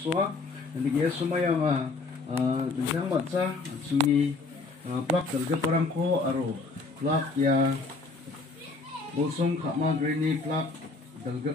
Soa ndige sumaya nga tentang matsa sungi plak dalga parangko aro plak ya bosong khama grini plak dalga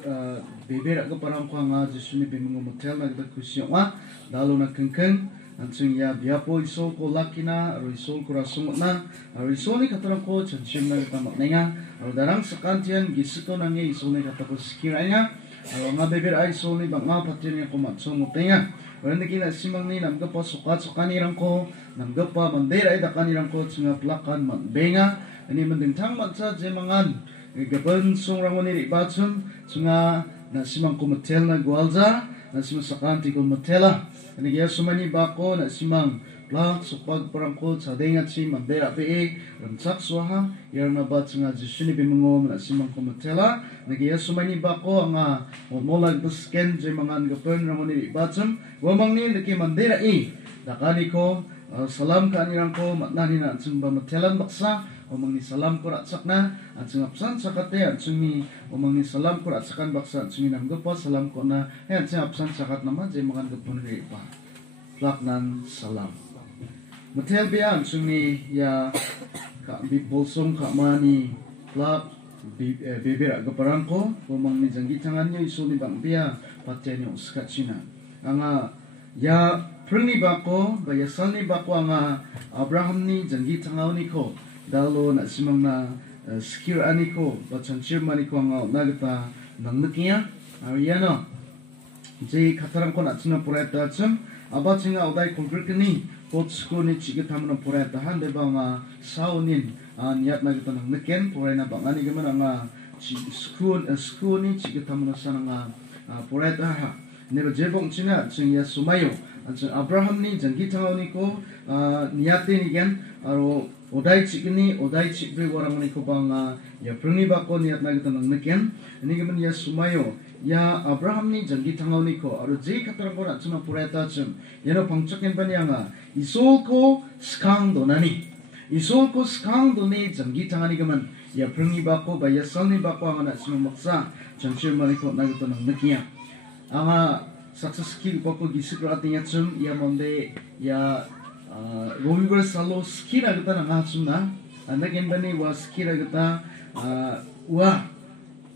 beberak ga parangko nga jisuni bimungo motel na gda kusyama dalu na kengkeng ansung ya biapo isol ko lakina aro isol ko rasung na aro isol ni katarangko chanchim na gda maknenga aro darang sekantian gisito nange isol ni katako sekiranya aro nga beber ay isol ni bang nga patin ko matsong mutenga Orang kina simang ni nam gapa suka nirang ko nam gapa mandera ay dakan nirang ko tsunga plakan benga ini mendentang matsa jemangan gaban song rangon iri batsun tsunga na simang ko metel na gualza na simang sakanti ko metela ini kaya sumani bako na simang plak supag parang ko sa dengat si mandera pe ramsak suaha yang na bat tsunga jisuni bimungom na simang ko metela Nagi sumani bako nga molag busken jemangan gapan ramon iri batsun wamang ni naki mandera dakani ko salam ka nirang ko matnani na ansung ba matelan baksa wamang ni salam ko ratsak na ansung apsan sakate ansung ni wamang ni salam ko ratsakan baksa ansung ni namgapa salam ko na ansung apsan sakat nama jemangan gapan iri pa plaknan salam matel biya ansung ni ya ka bolsong ka mani plak beber aga parangko wamang ni janggi tangannya iso ni bang pia patenya uskachina anga ya prni bako bayasal ni bako anga Abraham ni janggi tangau ni ko dalo na simang na skir ani ko bachanchir mani ko anga nagata nangnakiya ariano je katarang ko na tsina purayta chum abachinga odai konkretni potsko ni chige tamna purayta han de banga saunin niat na kita nang neken porai na bangani gimana nga school ni chike tamuna sana nga porai ta ha neba jebong china chung ya sumayo chung Abraham ni janggi tangau ni ko niate ni gen aro odai chikni odai chikbe warang ni ko banga ya pruni bako niat na kita nang neken ini gimana ya sumayo ya Abraham ni janggi tangau ni ko aro je katarang ko na chuna porai ta chung yano pangchoken pa niya nga isol ko skang donani Isol ko skang doni janggi tangani gaman ya prengi bako ba ya salni bako anga na sima maksa chanchir maliko nagito nang nakiya anga success skill bako gisik ratinya chum ya monde ya romiver salo skill agata nang hachum na anda bani wa skill agata wa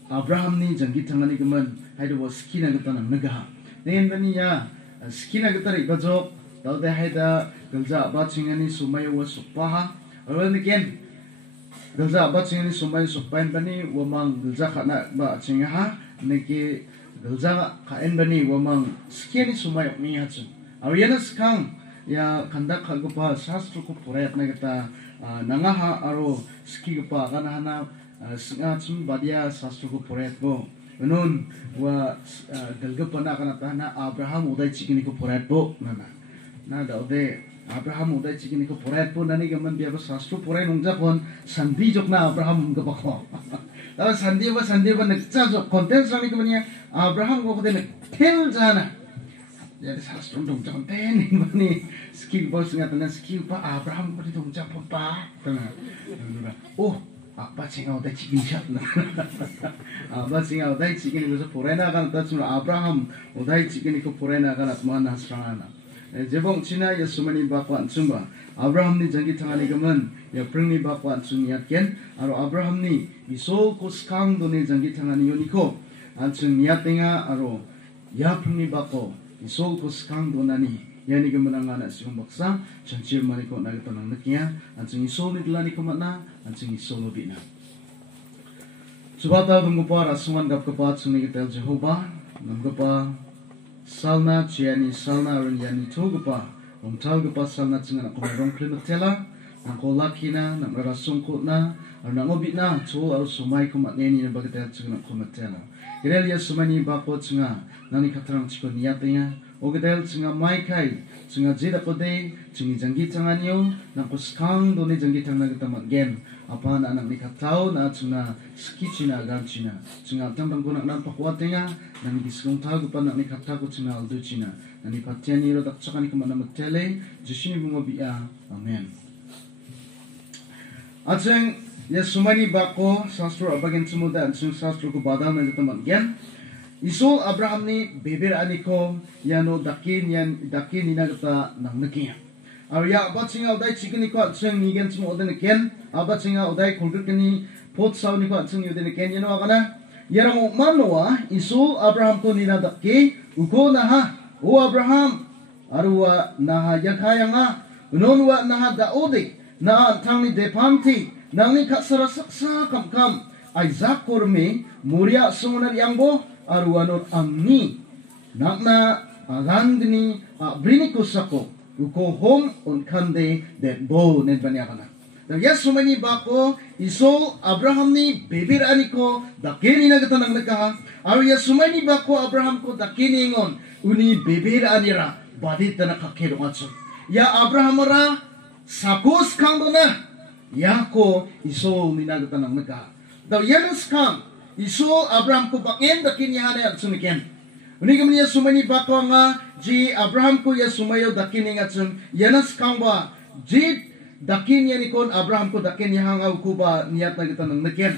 Abraham ni janggi tangani gaman haido wa skill agata nang nagaha bani ya skill agata ri bajok Daude haida gelja abachingani sumayo wa supaha orang niken gelja abachingani sumayo supain bani wamang gelja khana ba chingaha niki gelja kaen bani wamang skiani sumayo mi hachun awyana skang ya kandak khagpa shastru ko purayat na kita nangaha aro ski gpa kana hana singa chum badia shastru ko purayat go nun wa gelgpa na kana tahna Abraham udai chikini ko purayat bo nana na daude Abraham udai chikini ko porait po nani gaman biya ba sastro porait nungja kon sandi jok na Abraham ga bako ta sandi ba nagcha jok content sami ko niya Abraham ko de tel jana ya sastro nungja kon ten ni skill boss nga tanan skill pa Abraham ko de nungja pa tana oh apa singa udai chikini shot na apa singa udai chikini ko porait na kan ta Abraham udai chikini ko porait na kan atman hasrana Jebong China ya sumani bakwan sumba Abraham ni janggi tangani gaman ya prengni bakwan sunyat ken aro Abraham ni isol ko skang doni janggi tangani yoniko ansung niat tenga aro ya prengni bako isol ko skang donani yani gaman ang anak siyong baksa chanchir maniko nagito nang nakiya ansung isol ni dilani kumatna ansung isol obina subata dunggupa rasungan gapkapa suni kitel Jehovah nunggapa salna chiani salna rin yani tugupa umtal gupa salna tsinga na kumarong klimatela nang kolakina nang rarasungkot na ar nang obit na tuol aro sumay kumatneni na bagatel tsinga na kumatela girel ya sumani bako tsinga nani katarang chiko niyatinga o gadel tsinga maikay tsinga jida kode tsingi janggi tanganyo nang kuskang doni janggi tang nagatamat gen apa na anak ni katao na tsinga skichina ganchina tsinga tangtang kunak nampakwatinga nani gisong tago pa nak ni katago tsinga alduchina nani patiani ro takchakani kumana matele jishini bungo biya amen atseng ya sumani bako sastro abagen sumuda atseng sastro ko badam na jatamat gen Isul Abraham ni beber aniko yano dakin inagata nang nakiya. Arya abat singa uday chicken niko atseng nigen sumo uday ken abat singa uday kulkir kini pot saw niko atseng uday ken yano akana yarang ukmanoa isul Abraham ko ninadaki uko naha o Abraham arwa naha yakaya nga unonwa naha daudi na antang ni depanti nang ni katsara saksa kam Isaac kurme muria sungunar yangbo arwanot amni nakna agandini brini kusako uko hom on kande det bo nen banyakana yes sumani bako iso Abraham ni bebir aniko dakini na gatanang nagkaha aru yes sumani bako Abraham ko dakini ngon uni bebir anira badit na kakero atso ya Abraham ra sakos kang na yako iso ni na gatanang nagkaha daw yanos kang iso Abraham ko bakin dakin niya hana at sumikin. Unigam niya sumani bako nga ji Abraham ko ya sumayo dakin niya at sum yanas kang ba ji dakin niya ni kon Abraham ko dakin niya hanga ukuba niyat na kita ng nakin.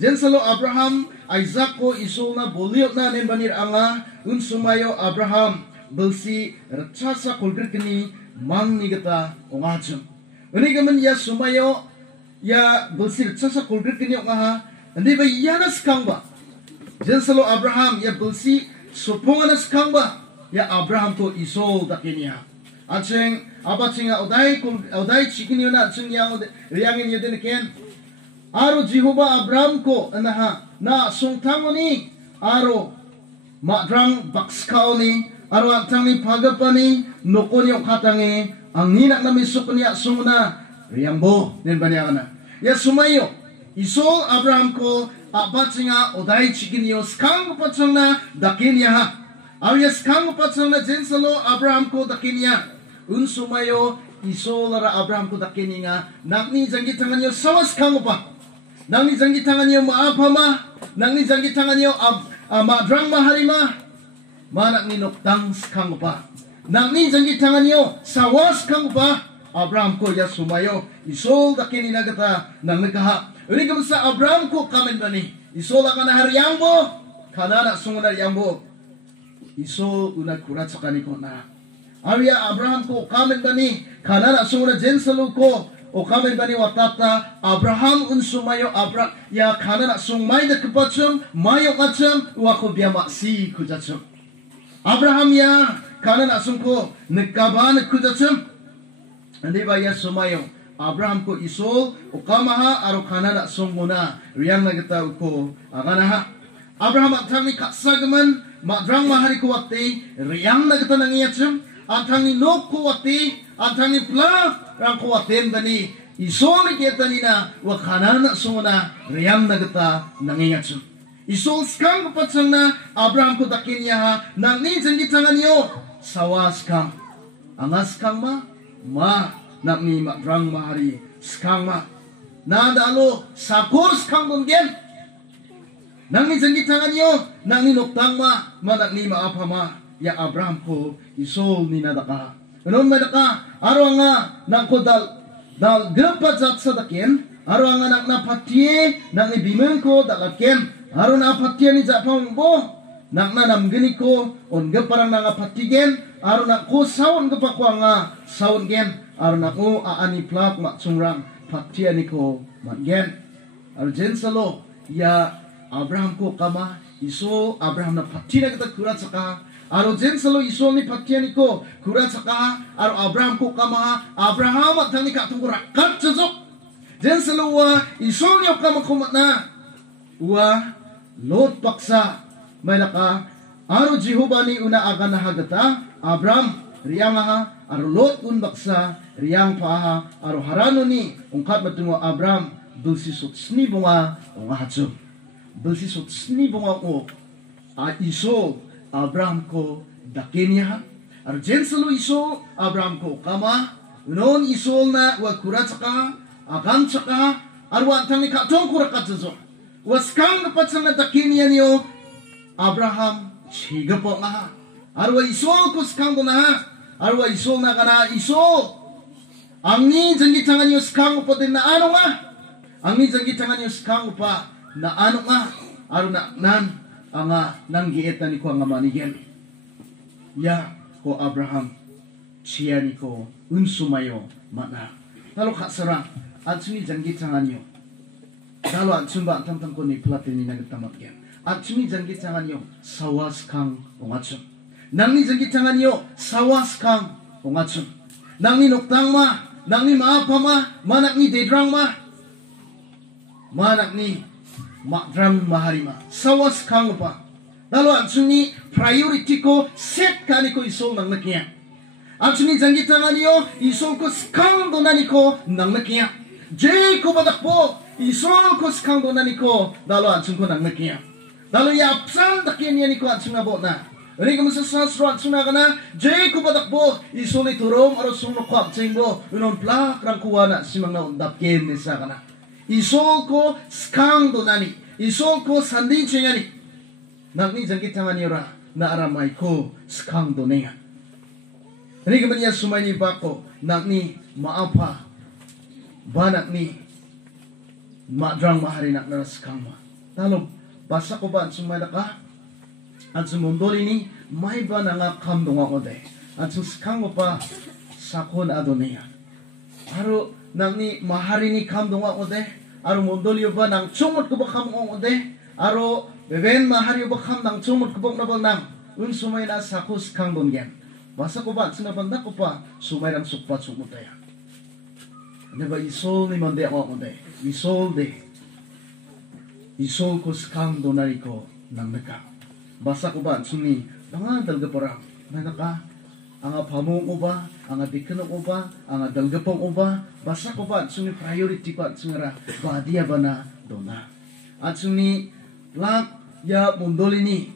Jen salo Abraham Isaac ko iso na buliot na nembanir anga un sumayo Abraham belsi ratsasa kulgir kini mang ni kita ungatsum. Unigam niya sumayo ya belsi ratsasa kulgir kini ungaha Hindi ba yanas kang ba? Diyan salo Abraham ya bulsi supunganas kang ba? Ya Abraham to isol dakiniya. At siyang abat siya oday chikin yun at siyang riyangin yun din ken. Aro Jehovah Abraham ko anaha na sungtango ni aro madrang bakskao ni aro antang ni pagapa ni nukon yung katangi ang ninak na misuk niya sunguna riyambo din ba niya ka na. Ya sumayo Isol Abraham ko abat singa oday chikinyo skang patsang na dakinya ha. Arya skang patsang na jensalo Abraham ko dakinya. Unsumayo isol lara Abraham ko dakinya nang ni janggi tangan nyo sawas kang pa. Nang ni janggi tangan nyo maapa ma. Nang ni janggi tangan nyo madrang maharima. Manak ni noktang skang pa. Nang ni janggi tangan nyo sawas kang pa. Abraham ko ya sumayo isol dakinya nagata nang nagkaha. Uri sa Abraham ko kamen bani. Iso la kana haryambo. Kana na sunguna yambo. Iso una kurat sa kaniko na. Arya Abraham ko kamen bani. Kana na sunguna jensalu ko. O kamen bani watata. Abraham un sumayo ya kana na sungmay na kapatsum. Mayo katsum. Wako biya maksi kujatsum. Abraham ya kana na sungko. Nagkaba na kujatsum. Hindi ba ya sumayo. Abraham ko isol ukamaha aro kanana songmuna riyang nagata ko aganaha Abraham atang ni katsagaman madrang mahari ko wati riyang nagata nangiyatsum atang ni nok ko wati atang ni pla rang ko watin bani isol ni kita nina wa kanana songmuna riyang nagata nangiyatsum isol skang patsang na Abraham ko dakin niya ha nang ni jangi tangan niyo sawas kang angas kang ma nak ni madrang mahari skang ma nanda alo sakos kang bunggen nang ni jangi tangan yo nang ni noktang ma manak ni maapa ma ya Abraham ko isol ni nadaka anon madaka aro nga nang ko dal gepat zat sadakin aro nga nak na patie nang ni bimeng ko dalaken aro na patie ni japang bo nak na namgeni ko on geparang nga patigen aro na ko saun gepakwa nga saun gen Aro na ko aani plak matsungrang patian ko matgen. Aro jensalo ya Abraham ko kama iso Abraham na patian kita kurat saka. Aro jensalo iso ni patian ko kurat saka. Aro Abraham ko kama Abraham at tang ni katungko rakat sasok. Jensalo wa iso niyo kama kumat na. Wa Lot paksa may naka. Aro Jehovah ni una aga na hagata Abraham riyang ha. Aro Lot un baksa riyang paha aro harano ni ungkat matungo Abraham dulsisot sni bunga ungahatso dulsisot sni bunga o iso Abraham ko dakenya aro jensalo iso Abraham ko kama unon iso na wa kurat saka akan saka aro antang ni katong kurakat so waskang dapat sa dakenya niyo Abraham siga po nga aro iso ko skang na aro iso na kana iso Angni jangi tangan niyo skang upa din na ano nga? Angni jangi tangan niyo skang upa na ano nga? Aro na nan anga nanggieta ni ko anga manigem. Ya ko Abraham chia ni ko unsumayo mana. Lalu kak serang atsuni janji tanganyo. Lalu atsumba tang ko ni pelatih ni nang tamat gen. Atsuni janji tanganyo sawas kang ongatsum. Nangni janji tanganyo sawas kang ongatsum. Nangni noktang ma, nangni maapa ma, manak ni dedrang ma, manak ni makdrang maharima. Sawas kang pa. Lalu atsuni priority ko set kani ko isol nang nakiya. Atsuni janji tanganyo isol ko skang donani ko nang nakiya. Jay ko badak po isol ko skang donani ko lalu atsun ko nang nakiya. Lalu ya apsan dakiya niya ni ko atsun abot na. Eri kamu sesasro atsun agana jay ko badak po isol ni turong aro sungno ko apsing bo unon plak rang kuwana simang na undap ken ni sa kana. Isol ko skang donani isol ko sandi chengani. Nangni janji tanganyo ra na aramay ko skang donengan. Ini kemudian sumai ni bako nak ni maapa banak ni madrang mahari nak naras kama. Lalu basa ko ba sumai daka at sumundol ini may ba nga kam donga ko de at suskang ko pa sakon adoniya. Aro nak ni mahari ni kam donga ko de aro mundol yo ba nang chumot ko ba kam ko de aro beben mahari yo ba kam nang chumot ko ba na ba nang un sumai na sakos kang dongen. Basa ko ba sinabanda ko pa sumayram sukpat sumutaya. Ano ba isol ni mande ako de isol de isol ko skang donari ko nang naka. Basa ko ba suni nga dalga porang na naka anga pamong uba anga dikeno uba anga dalga pong uba basa ko ba suni priority ko sungara badia bana dona. At suni lak ya mundolini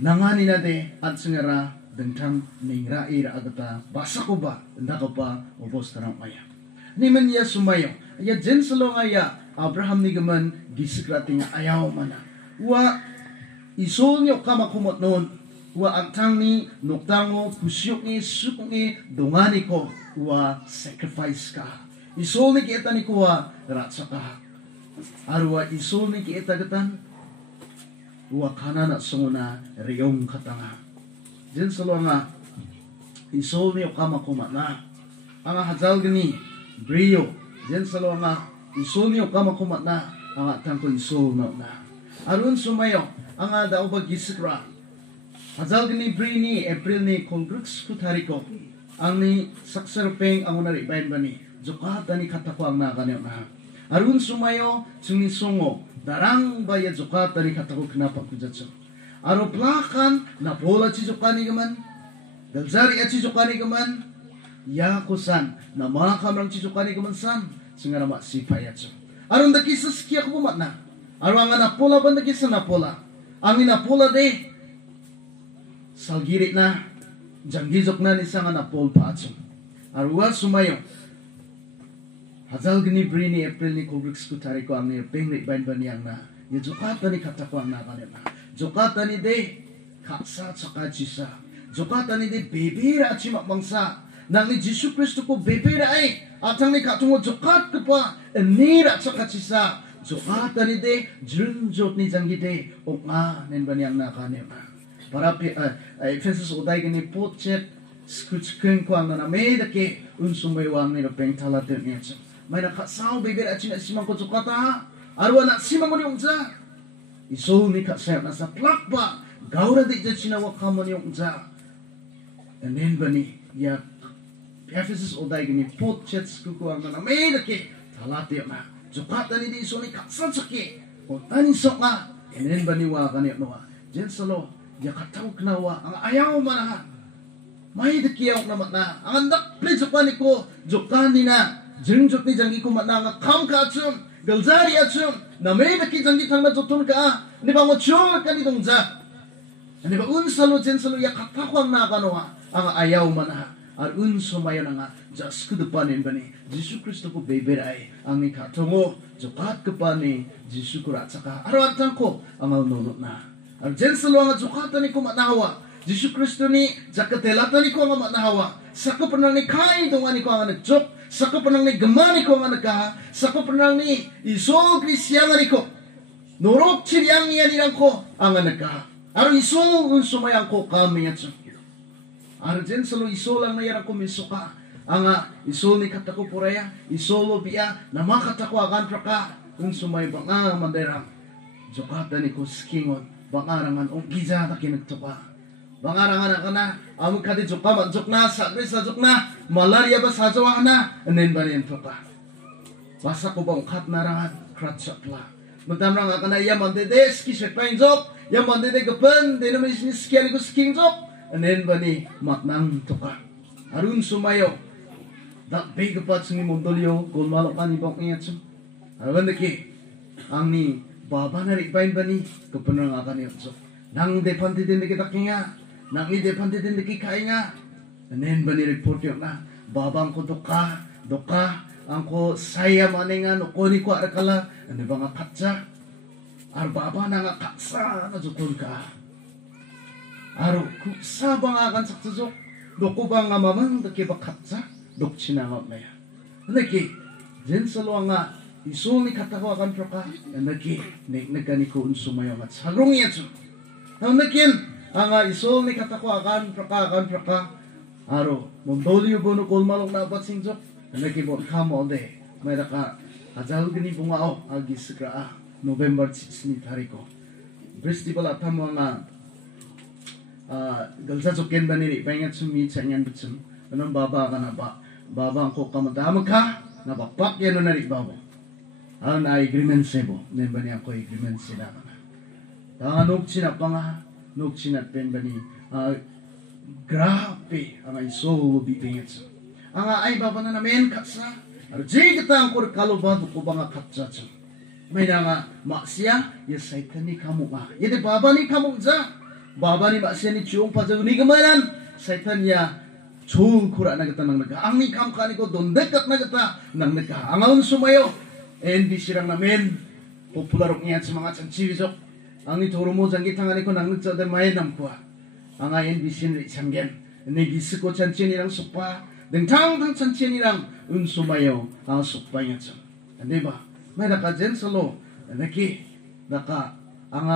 nangani na de at sungara dentang mengira ira agata basa ko ba ndaka pa ubos tarang maya ni man ya sumayo ya jen salonga ya Abraham ni gaman gisikrating ayaw mana wa isol nyo kama kumot noon wa antang ni noktango kusyok ni sukong ni dongani ko wa sacrifice ka isol ni kita ni kuwa ratsa ka arwa isol ni kita gatan wa kanana sunguna riyong katanga jen salonga isol ni okama kumat na anga hajal gani brio jen salonga isol ni okama kumat na anga tangko isol na arun sumayo anga daw ba gisikra hajal gani bri ni April ni kongrux kutariko ang ni saksarpeng ang unari bayan bani jokat ani katakwa ang nakanyo na arun sumayo suni songo darang baya jokat ani katakwa kenapa kujatso aro plakan na pola chizukani gaman dalzari at chizukani gaman yakusan na makamrang chizukani gaman san singara ma sipayatso aron da kisas kiya ko na aro ang na pola banda kisa na pola ang na pola de salgiri na janggizok na ni sanga na pol patso aro wa sumayo hazal gini brini April ni kubrix kutari ko ang ni pengri bain baniang na yujukata ni katakwa na kanina jokata ni de kaksa tsaka jisa jokata ni de bebera chimak bangsa nang ni Jisu Kristo ko bebera ay atang ni katungo jokat ko pa nira tsaka jisa jokata ni de junjot ni jangi de o nga nen banyang nakane para Efesus uday gani potchet skuchken ko ang na me dake unsumay wang ni peng talat ni may nakasaw bebera china simang ko jokata arwa na simang mo ni ungza isol ni kasayap na sa plak ba gaura di dyan sinawa kamo niyong za and then bani ya Ephesus oday gini pot chets kukuang na may dake talati na jukata ni di isol ni kasat saki o tani sok nga and then bani wa kaniyap nawa dyan salo ya katawag nawa ang ayaw manahan may dakiyaw na matna ang andak pli jukani ko jukani na jengjuk ni jangi ko matna nga kam ka atsum galzari atsum na may nakitang kitang na tutun ka ni ba mo chong ka ni dongza ni ba unsalo jen salo ya katakwang na kanoa ang ayaw mana ar unso mayo na nga jas kudupanin bani Jisu Kristo ko beberay ang ni katongo jokat kapani Jisu ko ratsaka arawatan ko ang alnunot na ar jen salo ang jokatan ni ko manawa Jisu Kristo ni jakatelatan ni ko ang manawa sako panang ni kai dongan ni ko ang nagjok sako panang ni gamani ko ang nagkaha sako panang ni isol krisyanga ni ko Norok chiriang yan ilang ko ang anaka. Aro iso unsumayang ko kami at sumkiro. Aro jen salo iso lang na yan ako misuka. Anga iso ni katako puraya, iso lo biya, nama katako agan praka. Unsumay banga manderang. Jokata ni ko skingon, bangarangan ong giza na kinagtupa. Bangarangan ka na, among kadi jokka manjok na, sabi sa jok na, malaria ba sa jawa na, anin ba niyan tuka. Basa ko bang kat narangan, kratsak la. Mentamrang ka na, yaman dede, skisek pa yung jok, yaman dede gapan, di naman iskiyan ko sking jok, anin ba ni matnang tuka. Arun sumayo, dakbay kapat sungi mondolyo, gulmalok ka ni bang ingat sum. Arun daki, ang ni baba na ribayin ba ni, kapanang ka ni jok. Nang depan din kita kinga, nang depan din kaya nga. Anin ba ni report yun na, babang ko doka, ang ko saya maninga, nukoni ko arakala, ano ba nga katsa? Ar baba na nga katsa, nazukon ka. Aro, kuksa ba nga kan saksasok, doko ba nga mamang, daki ba katsa? Dok sinangot na yan. Naki, jen salo nga, iso ni katako akan proka, naki, nagkani ko unsumayo nga, sagrong yan so. Nakin, ang iso ni katako akan praka, aro, mondolyo bono kulmalong na abat singjok, nakibot kamo de, may naka, ajal gini bungao, agi sekraa, November 6 ni tariko. Festival atamo nga, galsa joken ba niri, paingat sumi, chanyan bitsum, anong baba ka na ba, baba ang ko kamadama ka, nabapak yan na nari babo. Ang na-agreement sebo, nemba niya ko agreement sila ka na. Nuksinat pa nga, nuksinat pen ba ni, grabe, ang iso bibingit sa. Ang ay baba na namin katsa, aro jigita ang kur kalubado ko ba nga katsa sa. May na nga, maksya, yasaitan ni kamu nga. Yade baba ni kamu za, baba ni maksya ni chiyong pajaw ni gamayan, saitan ya, chul kura na gata nang naga. Ang ni kam ka ni ko, dondekat na gata nang naga. Ang aun sumayo, NBC lang namin, popularok niyan sa mga chanchiwisok. Ang ituro mo janggi tangani ko nang nagsadar may namkuha. Ang ayan bisin ri sanggen. Negisi ko chanchinilang supa. Dengtang chanchinilang unsumayo ang supa niya sa. Hindi ba? May nakajen salo. Naki, naka, ang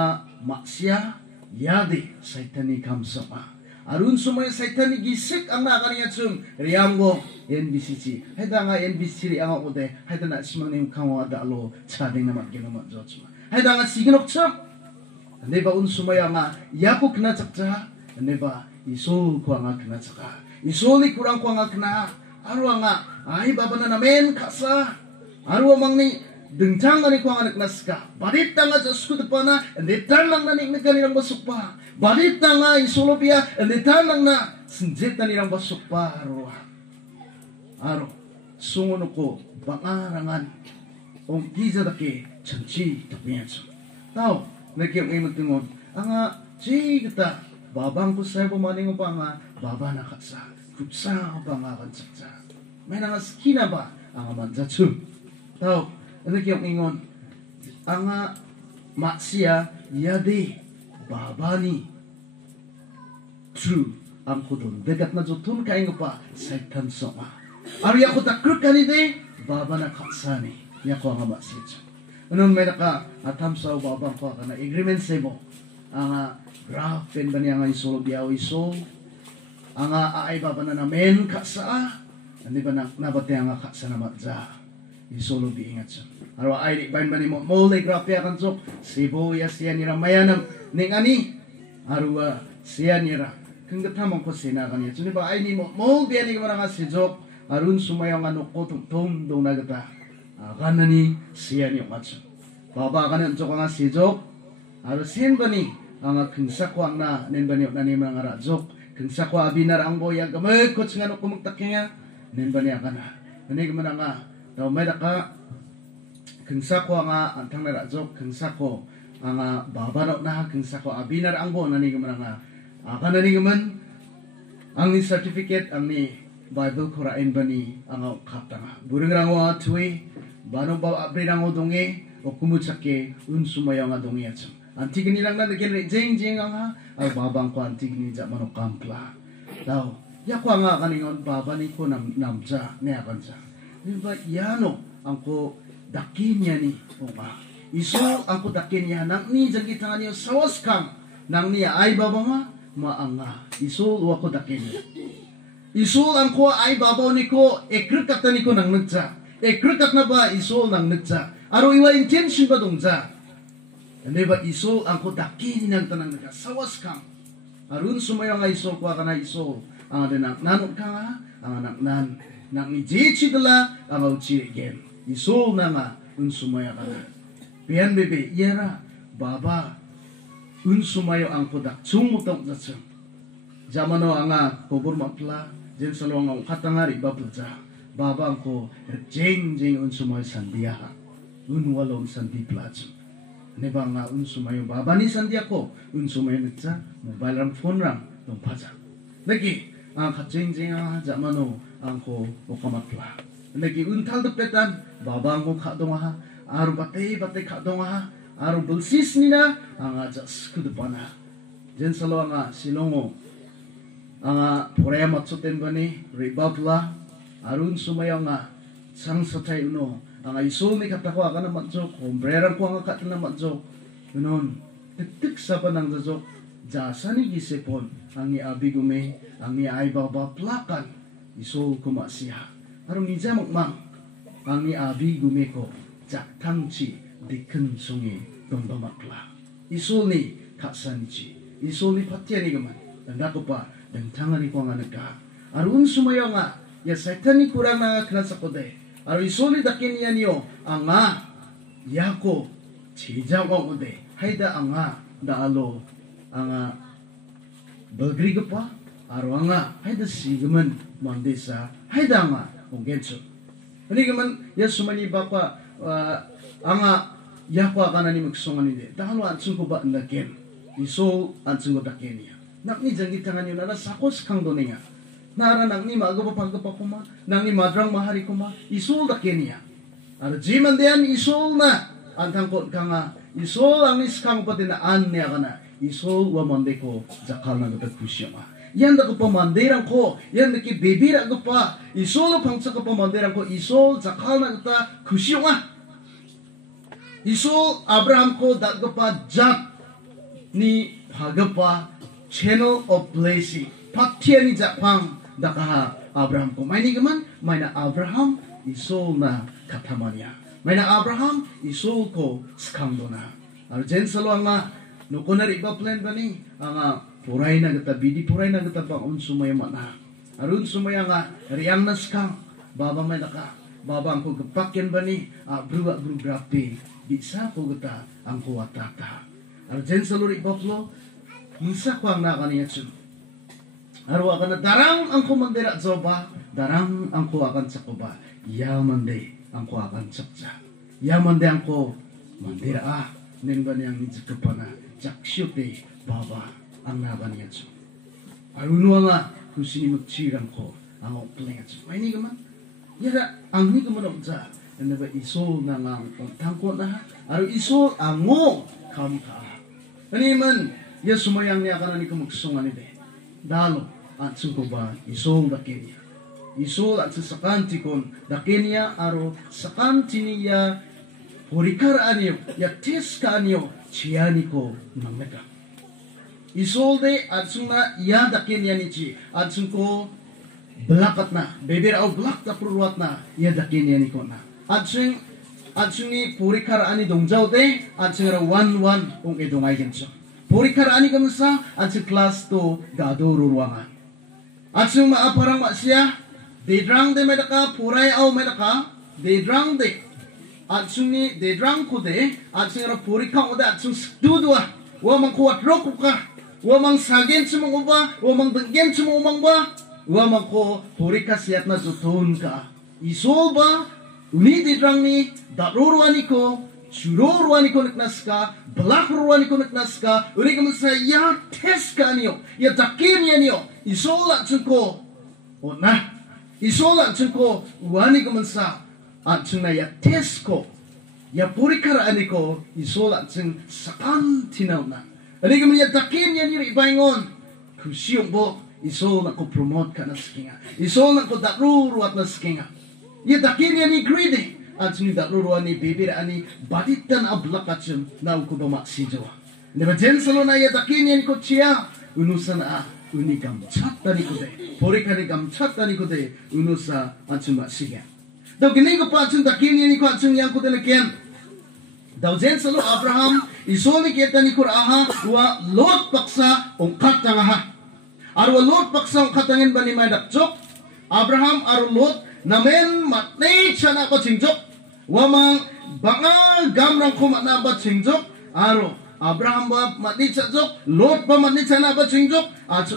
maksya yadi saitani kamsapa. Arun sumayo saitani gisik ang nakaniya sum. Riyamgo NBCC. Hayda nga NBCC ri ang ako de. Hayda na simang niyong kamo ada alo. Tsading naman ginamat jod. Hayda nga siginok sa. Hindi ba unsumaya nga, yako kena cakca, hindi ba, isul ko nga kena cakca. Isuli kurang ko nga kena, arwa nga, ay baba na namin kasa, arwa mang ni, dengcang nga ni ko nga nagnaska, badit nga Diyos ko pa na, hindi lang na ni kanilang basok pa, badit nga isulo biya, hindi lang na, sinjit na nilang basok pa, arwa. Aro, sungon ko, bangarangan, ong giza daki, chanchi, tapiyan so. Tao, Nakiyak ngayon magtingon, ang kita, babang ko sa'yo pumaning mo pa nga, baba na katsa, kutsa pa nga katsaksa. May nga skina ba, ang manjatsu. Tao, nakiyak ngayon, ang maksya, yadi, baba ni, true, ang kudon, degat na jotun kain pa, saitan soma. Ari ako takrut kanide, baba na katsa ni, yako ang maksya. Anong may naka atam sa babang ko ka na agreement sa mo ang graph pen ba niya nga isolo biyaw iso ang aay baba na namin kasa hindi ba nabati ang kasa na matza isolo biingat sa araw ay di bain ba ni mo mole graph ya kan sok sibuyas siya nira mayanam ning ani araw siya nira kung gatamang ko sina kanya so ba ay ni mo mole biya ni nga sijok arun sumayang ano ko tum dong nagata kanani siya niyo matso. Baba kanan jok nga si jok. Aro sin bani ang kensako ang na nen bani na ni mga rajok. Kensako abinar ang boyang gamay ko nga no kumagtakya nen bani akana. Ani gamana nga daw may ka kensako nga antang na rajok kensako ang baba na kensako abinar ang bo nani gamana nga. Akana ni gaman ang ni certificate ang ni Bible Quran bani ang kaptanga. Burung rangwa tuwi Bano ba abrirang odonge o kumutsake unsumaya nga donge atsam. Antig nilang na naging jeng nga ay babang ko antig ni ja mano kampla. Daw, yakwa nga kaningon baba ni ko namja ne akansa. Diba yano ang ko dakinya ni o nga Isul angko dakin niya nang ni jagi tangan niyo sawas kang nang niya ay baba nga maanga. Isul wako dakin niya. Isul angko ay babaw niko ekrikat na niko nang nagsa. Ekrikat na ba isul nang nagsa. Aro iwa intention ba dongza. Hindi ba isul angko dakin niya tanang nagsa. Sawas kang. Arun sumayo nga isul kwa ka na isul. Ang ada nak nanot ka nga. Ang anak nan. Nang ni jechi dala ang uchi again. Isul na nga unsumaya ka na. Pian bebe iyara baba unsumayo ang kodak sumutong datsang. Jamano anga kubur matla jen salo ang katangari babulja. Baba angko jeng unsumayo sandia. Unwalong sandi plaj. Neba nga unsumayo baba ni sandia ko unsumayo nitsa mobile ram phone ram dong paja. Lagi ang jeng jamano angko okamatla. Lagi untal depetan baba angko kadonga aru batay kadonga aru belsis nina anga jas kudupana jen salo anga silongo anga poraya matsoten bani ribabla arun sumaya anga sang satay uno anga isul ni katako aga na matjok ombrera ko anga katna matjok unon tik sapa nang jajok jasani gisepon angi abigume angi ay baba plakan isul kumasiya aru nija makmang angi abigume ko jak tangci diken sungi dombamakla. Isul ni kaksanci. Isul ni patiani gaman. Dan dako pa dan tangani ko nga nagka. Arun sumayo nga ya setan ni kurang nga kinasakode. Aru isul ni dakin yan yo anga yako chijaw ode. Hayda anga daalo anga bagri pa aru anga hayda sigaman mandesa hayda anga onggenso. Ini gaman ya sumani bapa anga yakwa kana ni magsungan ni dahalo ansun ko ba naken iso ansun ko dakenia nak ni jangi tangan yun na sakos kang doninga nara nang ni magawa pagkapa kuma nang ni madrang mahari kuma iso dakenia ara jiman diyan iso na antang ko kanga iso ang iskang pati na anya kana iso wa mande ko jakal na gatat kusyama yan da ko pamandirang ko yan da ki bibira ko pa iso lo pangsa ko pamandirang ko iso jakal na gata kusyama iso Abraham ko dagapa jak ni hagapa channel of blessing patya ni jakpang dakaha Abraham ko may ni gaman may na Abraham iso na katamanya may na Abraham iso ko skando na arjen salo anga nukonari iba plan bani anga puray na gata bidi puray na gata pang unsumaya mana arun sumaya nga riyang naskang baba may naka baba ang ko kapakyan bani bruwa grabe bisa ko gata ang kuwatata. Arjen saluri baplo, minsa ko ang nakaniya tsun. Arwa ka na darang ang kumandira zoba, darang ang kuwakan sa kuba. Yaman de ang kuwakan saksa. Yaman de ang ko mandira Nenba niyang nijikapana, jaksyute baba ang nakaniya tsun. Arunuwa nga kusini magchirang ko ang oklingat tsun. May ni gaman, yara ang ni gaman obza. Ano ba iso na nga tangko na aro iso ango kam ka ani man ya sumayang niya kana ni kumagsungan ni dalo at suko ba iso dakenya iso at sakanti kon dakenya aro sakanti niya purikar anyo ya tes ka anyo chiyani ko nangnaga iso de at sunga ya dakenya ni chi at suko belakat na beber au belak ta purwat na ya dakenya ni ko na Adsing ni purikar ani dongjau de adsing ra 1-1 ung edongay genso. Purikar ani kamusta adsing class to gadoro ruangan. Adsing maaparang masya dedrang de medaka puray au medaka dedrang de adsing ni dedrang ko de adsing ra purikang ode adsing dudua wa mang kuat roku ka wa mang sagen sumong uba wa mang denggen sumong umang ba wa mang ko purikasiat na zutun ka isolba Uni didrang ni daruruani ko, chururuani ko naknaska, belakruani ko naknaska, uni kamusta ya tes ka niyo, ya dakir niyo, isola tsunko, o na, isola tsunko, uani kamusta, at tsung na ya tes ko, ya purikaraan ko, isola tsung sakan tinaw na. Uni kamusta ya dakir niyo ibaingon, kusiyong bo, isola ko promote ka na skinga, isola ko daruruat na skinga. Ya dakir niya ni greedy. Anjing dak luruani bibir ani baditan ablak acem na uku bamak sijawa. Neba jen salo na ya takin yan ko chia unusan uni gamchat tani ko de. Pori kani gamchat tani ko de unusa anjing mak siya. Daw gini ko pa anjing takin yan ko anjing yang ko de lekian. Daw jen salo Abraham isoni kita ni kuraha wa Lot paksa ongkat tangaha. Arwa Lot paksa ongkat tangin bani may dakjok. Abraham aru Lot namen matnei chana ba chingjok. Wamang bangal gamrang ko matna ba chingjok. Aru Abraham ba matni chajok. Lot ba matni chana ba chingjok.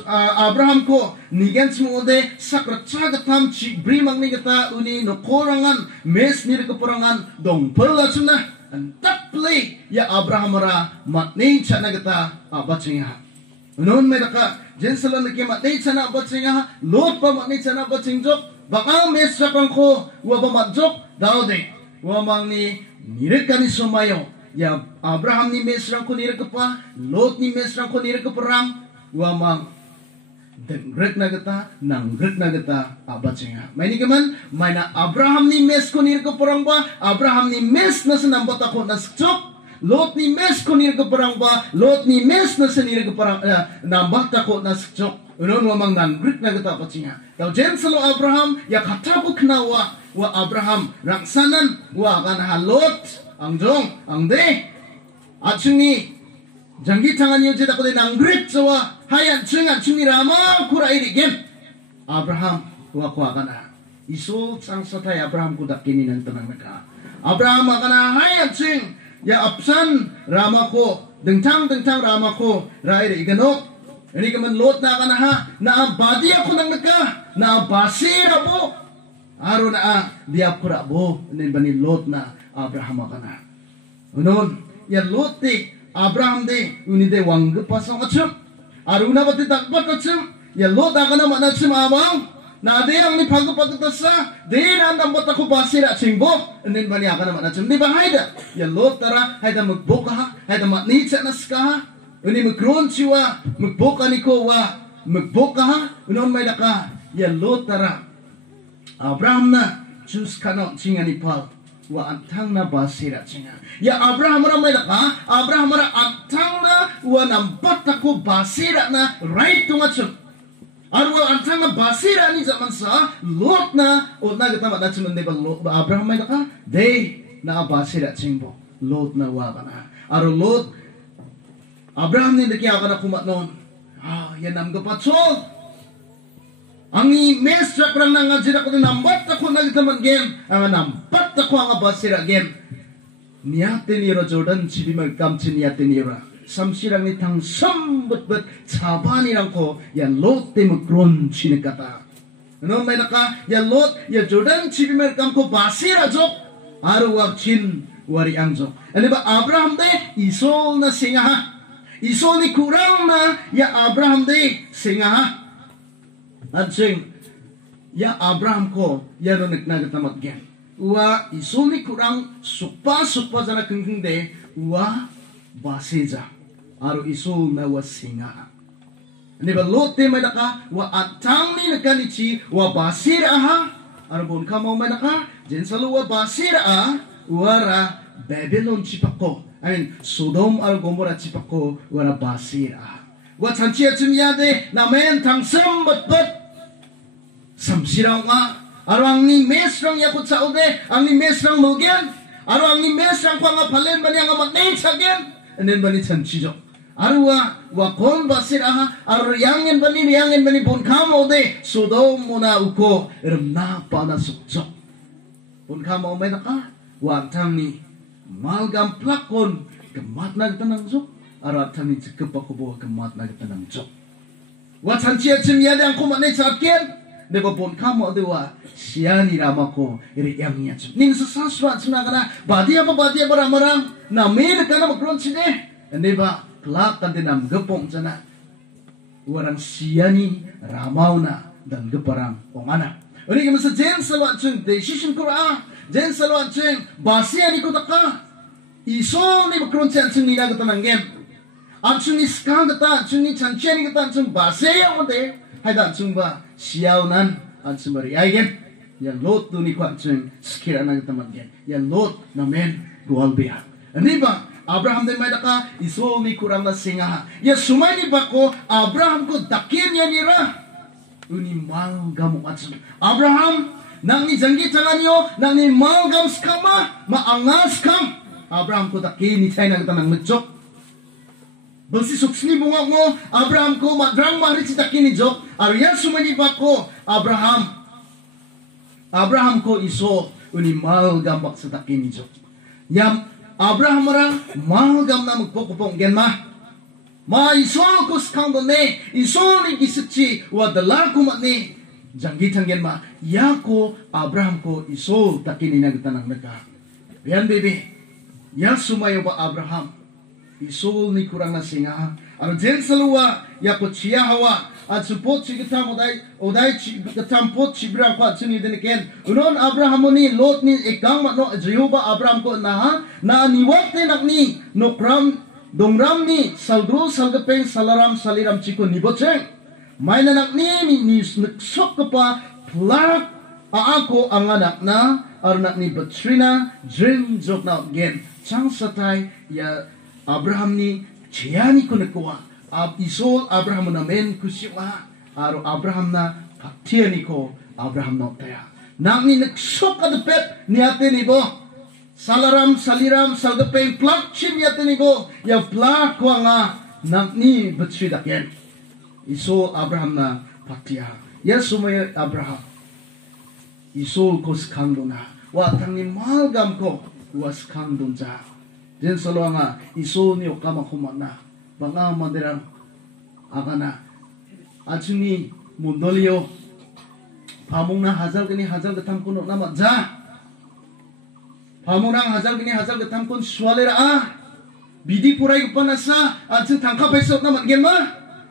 Abraham ko nigan smuode sakratsa gatam chi brimang ni gata uni no korangan mes ni keperangan dong perlachuna. Antak play ya Abraham ra matni chana gata abachinga. Unon mereka jensalan ke matni chana abachinga. Lot ba matni chana abachingjok. Baka mes sakang ko wa ba matjok daude. Wa mang ni nirekani sumayo. Ya Abraham ni mes rang ko nirekpa. Lot ni mes rang ko nirekperang. Wa mang dengrek na gata nangrek na gata abachinga. May ni kaman may na Abraham ni mes ko nirekperang ba. Abraham ni mes na sanambot ako nasjok. Lot ni mes ko nirekperang ba. Lot ni mes na sanirekperang nambat ako nasjok. Unon wamang nanggrit na gata pachinga. Daw jen salo Abraham ya katabuk na wa Abraham rangsanan wa kan halot ang jong ang de achungi janggi tangan yo jeda ko de nanggrit sawa hayan chunga chungi rama kura iri gem Abraham wa kwa kana iso sang satay Abraham ko dakini nan tanang naka Abraham kana hayan chung ya apsan rama ko dengtang rama ko ra iri ganok. Ini kaman Lot na kanaha na abadi ako nang naka na basira po aro na dia pura bo nin bani Lot na Abraham kana unon ya Lot de Abraham de uni de wang pasang achum aro na bati takpat achum ya Lot kana mana achum amang na de ang ni pagpagtasa de na ndambot ako basira chingbo nin bani kana mana achum di ba haida ya Lot tara haida magboka haida matnitsa naska Uni magkron siwa, magboka ni ko wa, magboka ha, unon may laka, ya Lot tara. Abraham na, Diyos ka na, singa ni Paul, wa antang na basira singa. Ya Abraham na may laka, Abraham na antang na, wa nambat ako basira na, right to nga chun. Arwa antang na basira ni zaman sa, Lot na, o nagatamat na chun, ba Abraham may laka, day na basira chingbo, Lot na wa ka na. Aro Lot, Abraham ni nakiya ka na kumat noon. Yan ang kapatso. Ang mes sakrang na nga sila ko nambat ako nagtaman game. Ang nambat ako ang abasira game. Niyatin niro Jordan chibi magkamchin niyatin niro. Samsirang nitang sambut-but sabanirang ko yan Lot magkron sinikata. Ano may naka yan Lot yan Jordan chibi magkam ko basira jok. Aruwag chin wari ang jok. Ano ba Abraham de isol na singaha. Iso ni kurang na ya Abraham de singa at sing ya Abraham ko ya no nagnagat gen wa iso ni kurang supa sa nakengkeng de wa baseja aro iso na wa singa ni ba Lot de may naka wa atang ni nagkanichi wa basira ha aro bon kamo may naka jen salo wa basira wara Babylon chipako amin Sodom al Gomorrah chipako wana basira wa chanchia chumyade namen tangsam bat samsirang arang ni mesrang yakut saude ang ni mesrang mogen arang ni mesrang kwa nga palen bani ang matnen chagen enen bani chanchijo arwa wa kon basira ar yangen bani bon kamode Sodom mona uko remna pana sukso bon kamo may naka wa tang ni malgam plakon kemat nag tanang jok arat tani cekep ako bo kemat nag tanang jok wa chanchia chimya dang ko manay sakyen de ba bon kamo de wa siani rama ko iri yang nya ning sasaswa suna kana badia baramarang na me kana makron chine de ba klak kan dinam gepong sana warang siani ramauna dan geparang ongana ori ke masa jen salwa chung decision kura jen salwa chung basia ni ko taka iso ni makron chan chung ni na gata nanggem chung ni ska gata chung ni chanche ni gata chung basia mo de hai dan chung ba siaw nan chung bari ai gen ya lot tu ni kuat jeng sekira na kita matgen ya lot na men dual biha ani ba Abraham de mai daka isol ni kurang na singa ya sumai ni bako Abraham ko dakin ya nira uni mal gamu atsu Abraham nang ni janggi tanganyo nang ni mal gam skama maangas kam Abraham ko dakin ni chai na kita nang mejok Basi suksni bunga mo Abraham ko madrang mari citakin ni Jok Arya sumani bako Abraham ko iso uni mal gambak citakin ni Jok Yam Abraham marang mal gam na magpokopong gen ma iso ko skang ne iso ni gisitsi wadala ko matni janggit gen ma ya ko Abraham ko iso takin ni nagtanang naka yan baby ya sumayo ba Abraham Isul ni kurang na singa. Ano jen salwa ya po chia hawa at support si kitam oday kitam pot si bra pa sini diniken. Unon Abraham ni lot ni ikang no Jehovah Abraham ko na niwat ni nakni no kram dongram ni saldro salgapeng salaram saliram chiko ni bocheng. May na nakni ni sok ka pa plak ako ang anak na arnak ni Batrina dream jok na again. Chang satay ya Abraham ni ciyani ko nagkuha. Isol Abraham na men kusiwa. Aro Abraham na kaktiyan ko Abraham na taya. Nang ni nagsok kadapet ni ate ni bo. Salaram, saliram, salgapeng plak chim ni ate ni bo. Ya plak ko nga nang ni batsridakyan. Isol Abraham na kaktiya. Ya sumaya Abraham. Isol ko skando na. Watang ni malgam ko was skando ja. Jen salo nga iso ni okama kumana banga mandirang agana achuni mundolio pamung na hazal gini hazal gatam kuno nama ja pamung na hazal gini hazal gatam kun swalera bidi purai upanasa achu tangka besok na matgen ma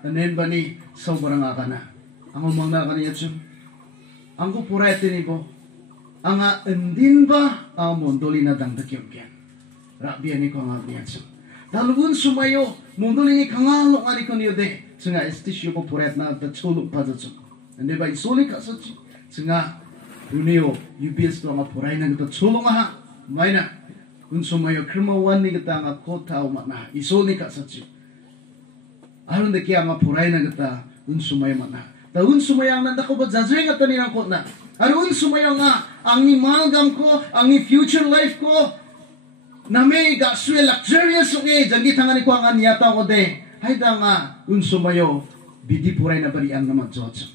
nen bani sobrang agana ang umangna kani yachum angko purai tinibo anga endin ba ang mundoli na dangdakyom ken Rabi ani ko nga biyanso. Talun sumayo mundol ini kangalo ani ko niyo de. Senga estisyo ko puret na tatsulok pa dito. Ande ba isuli ka sa senga uniyo UPS to nga puray na tatsulok nga may na un sumayo krimawan ni kita nga kota umana isuli ka sa aron de kaya nga puray na kita un sumayo mana. Taun sumayo ang nanda ko ba jazre nga tanirang ko na. Aron sumayo nga ang ni malgam ko ang ni future life ko na may gaswe luxurious okay jangi tangani ko ang anyata ko de hay da nga unsumayo bidi puray na barian naman George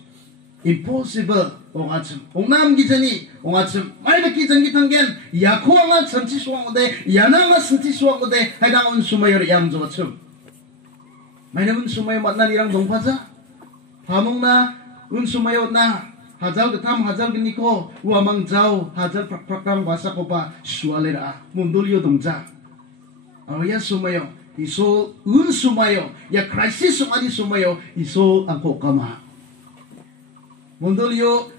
impossible o atsum ong nam gijani ong atsum may naki jangi tanggen ya ko nga santi suwang ko de yana nga santi suwang ko de hay da nga unsumayo yang George may na unsumayo matna nirang dongpaza pamong na unsumayo na Hazal gatam hazal gini ko uamang jauh hazal prakram basa ko pa sualera mundulyo dongja. Arya sumayo iso un sumayo ya crisis sumani sumayo iso angko kama. Mundulyo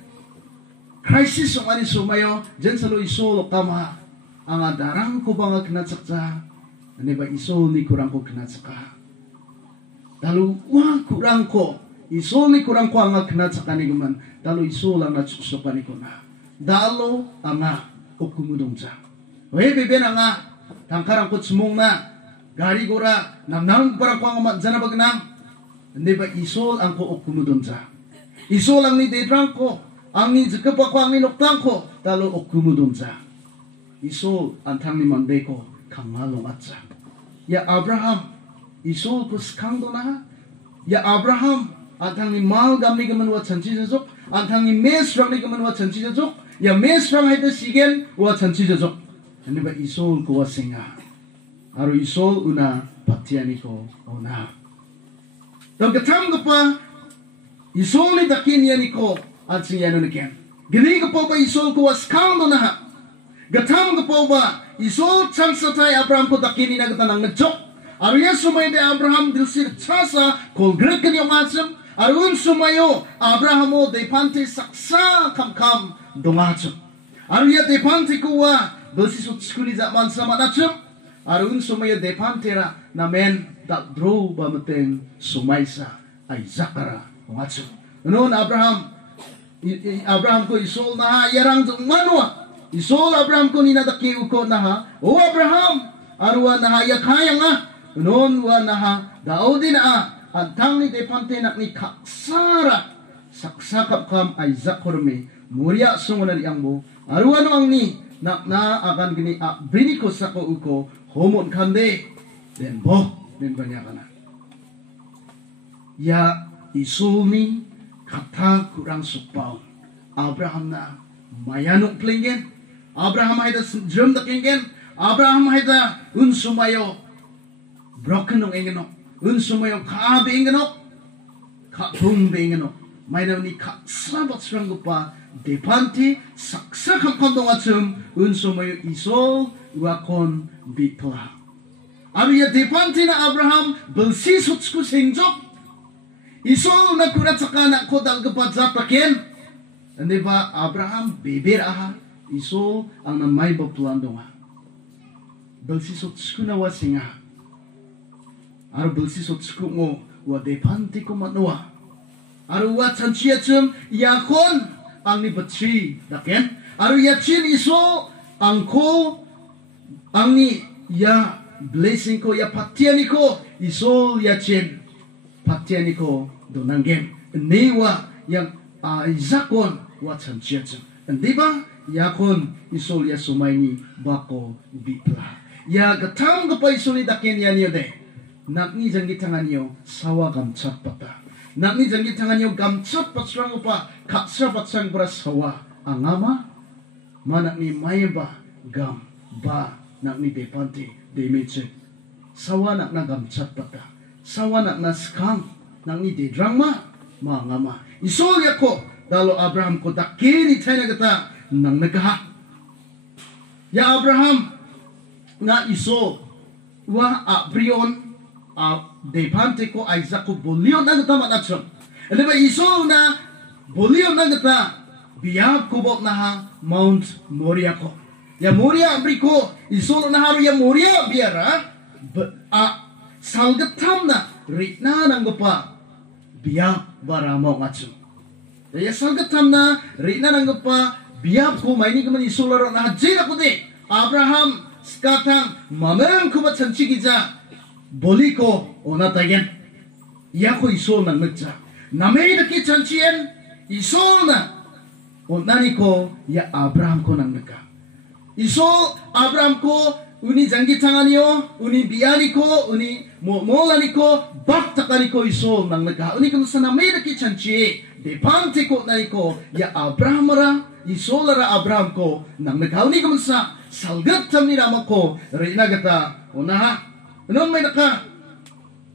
crisis sumani sumayo jen salo iso lo kama ang adarang ko banga kinatsaksa ani ba iso ni kurang ko kinatsaka. Lalu wah kurang ko iso ni kurang ko ang kinatsaka ni guman. Dalo iso lang na tsusopan ko na. Dalo anga okumudongja. Oye bebe na nga tangkarang ko tsumong na gari gora namnang parang ko ang dyan na bagnang. Hindi ba iso ang ko okumudongja. Iso lang ni dedrang ko. Ang ni zikapa ko ang ninoktang ko. Dalo okumudongja. Iso antang ni mande ko kangalong atsa. Ya Abraham iso ko skangdo na. Ya Abraham antang ni malgam ni gaman wa chanchi jazok antang ni mesrang ni gaman wa chanchi jazok ya mesrang haida sigen wa chanchi jazok ani ba isol ko wa singa aro isol una patiani ko ona tong gatam gapa isol ni dakin yani ko at siyano ni ken gini ko ba isol ko wa skando na gatam ko ba isol chansatay Abraham ko dakin ni nagatanang nagchok aro yes sumay de Abraham dilsir chasa kol grek kanyo matsam Arun sumayo Abrahamo depante saksa kam dongacho. Aruya depante kuwa dosi sutskuni zaman sama nacho. Arun sumayo depante ra na men tak draw ba mateng sumaysa ay zakara dongacho. Noon Abraham Abraham ko isol na ha yarang jong manwa isol Abraham ko ninadaki uko na ha o Abraham arwa na ha yakayang ha non wa na ha daodin a antang ni depante nak ni kaksara saksakap kam Isaac korme muria sungunan yang mo arwa no ang ni nak na akan gini brini ko sako uko homon kande den bo den banyak na ya isulmi kata kurang supau Abraham na mayanuk plingen Abraham haida jom dakingen Abraham haida unsumayo broken nong engeno unsumayo ka be engeno ka bung be engeno maida ni ka sabat stranggupa depanti saksa kamkandong atsum unsumayo isol wakon bitla Abiya depanti na Abraham belsi sutsku sengjok isol na kurat sakana ko dalgapat zataken hindi ba Abraham beber aha isol ang namay baplan donga belsi sutsku na wasinga aro belsi sutsku mo wa depanti ko matwa aro wa chanchiachum yakon ang ni batri daken aro yachin isol ang ko ang ni ya blessing ko ya patiani ko isol yachin patiani ko donanggem newa yang Isakon watsan chiachum di ba yakon isol ya sumaini bako bitla ya gatang gapa isoli daken ya niyo de nakni jangi tanganyo sawa gamchat pata nakni jangi tanganyo gamchat patsrang upa katsra patsang para sawa angama manakni mayba gam ba nakni depante demeche sawa nakna gamchat pata sawa nakna skang nakni de drama mangama isol yako dalo Abraham ko dakini tayo kata nang nagaha ya Abraham nga isol wa abrion depante ko Isaac ko bolion na kata matachon ano ba isol na bolion na kata biyab ko bok na ha Mount Moriah ko ya Moriah abri ko isol na haru ya Moriah biara salgatam na ritna nang gapa biyak baramaw ngachum ya salgatam na ritna nang gapa biyak ko maini kaman isolaro na hajira ko de Abraham skatang mamang ko matsanchigiza boli ko onatayan ya ko isol nang nagcha namay na ki chanchien isol na onani ko ya Abraham ko nang nagka isol Abraham ko uni jangi tanganio, uni bialiko, uni molaniko, baktakaniko iso nang nagka. Uni kung sa namay ki chanchi, depante ko na iko, ya Abraham ra, iso lara Abraham ko, nang nagka. Uni kung sa salgat tam ni rama ko, rina gata, unaha. Anong may naka,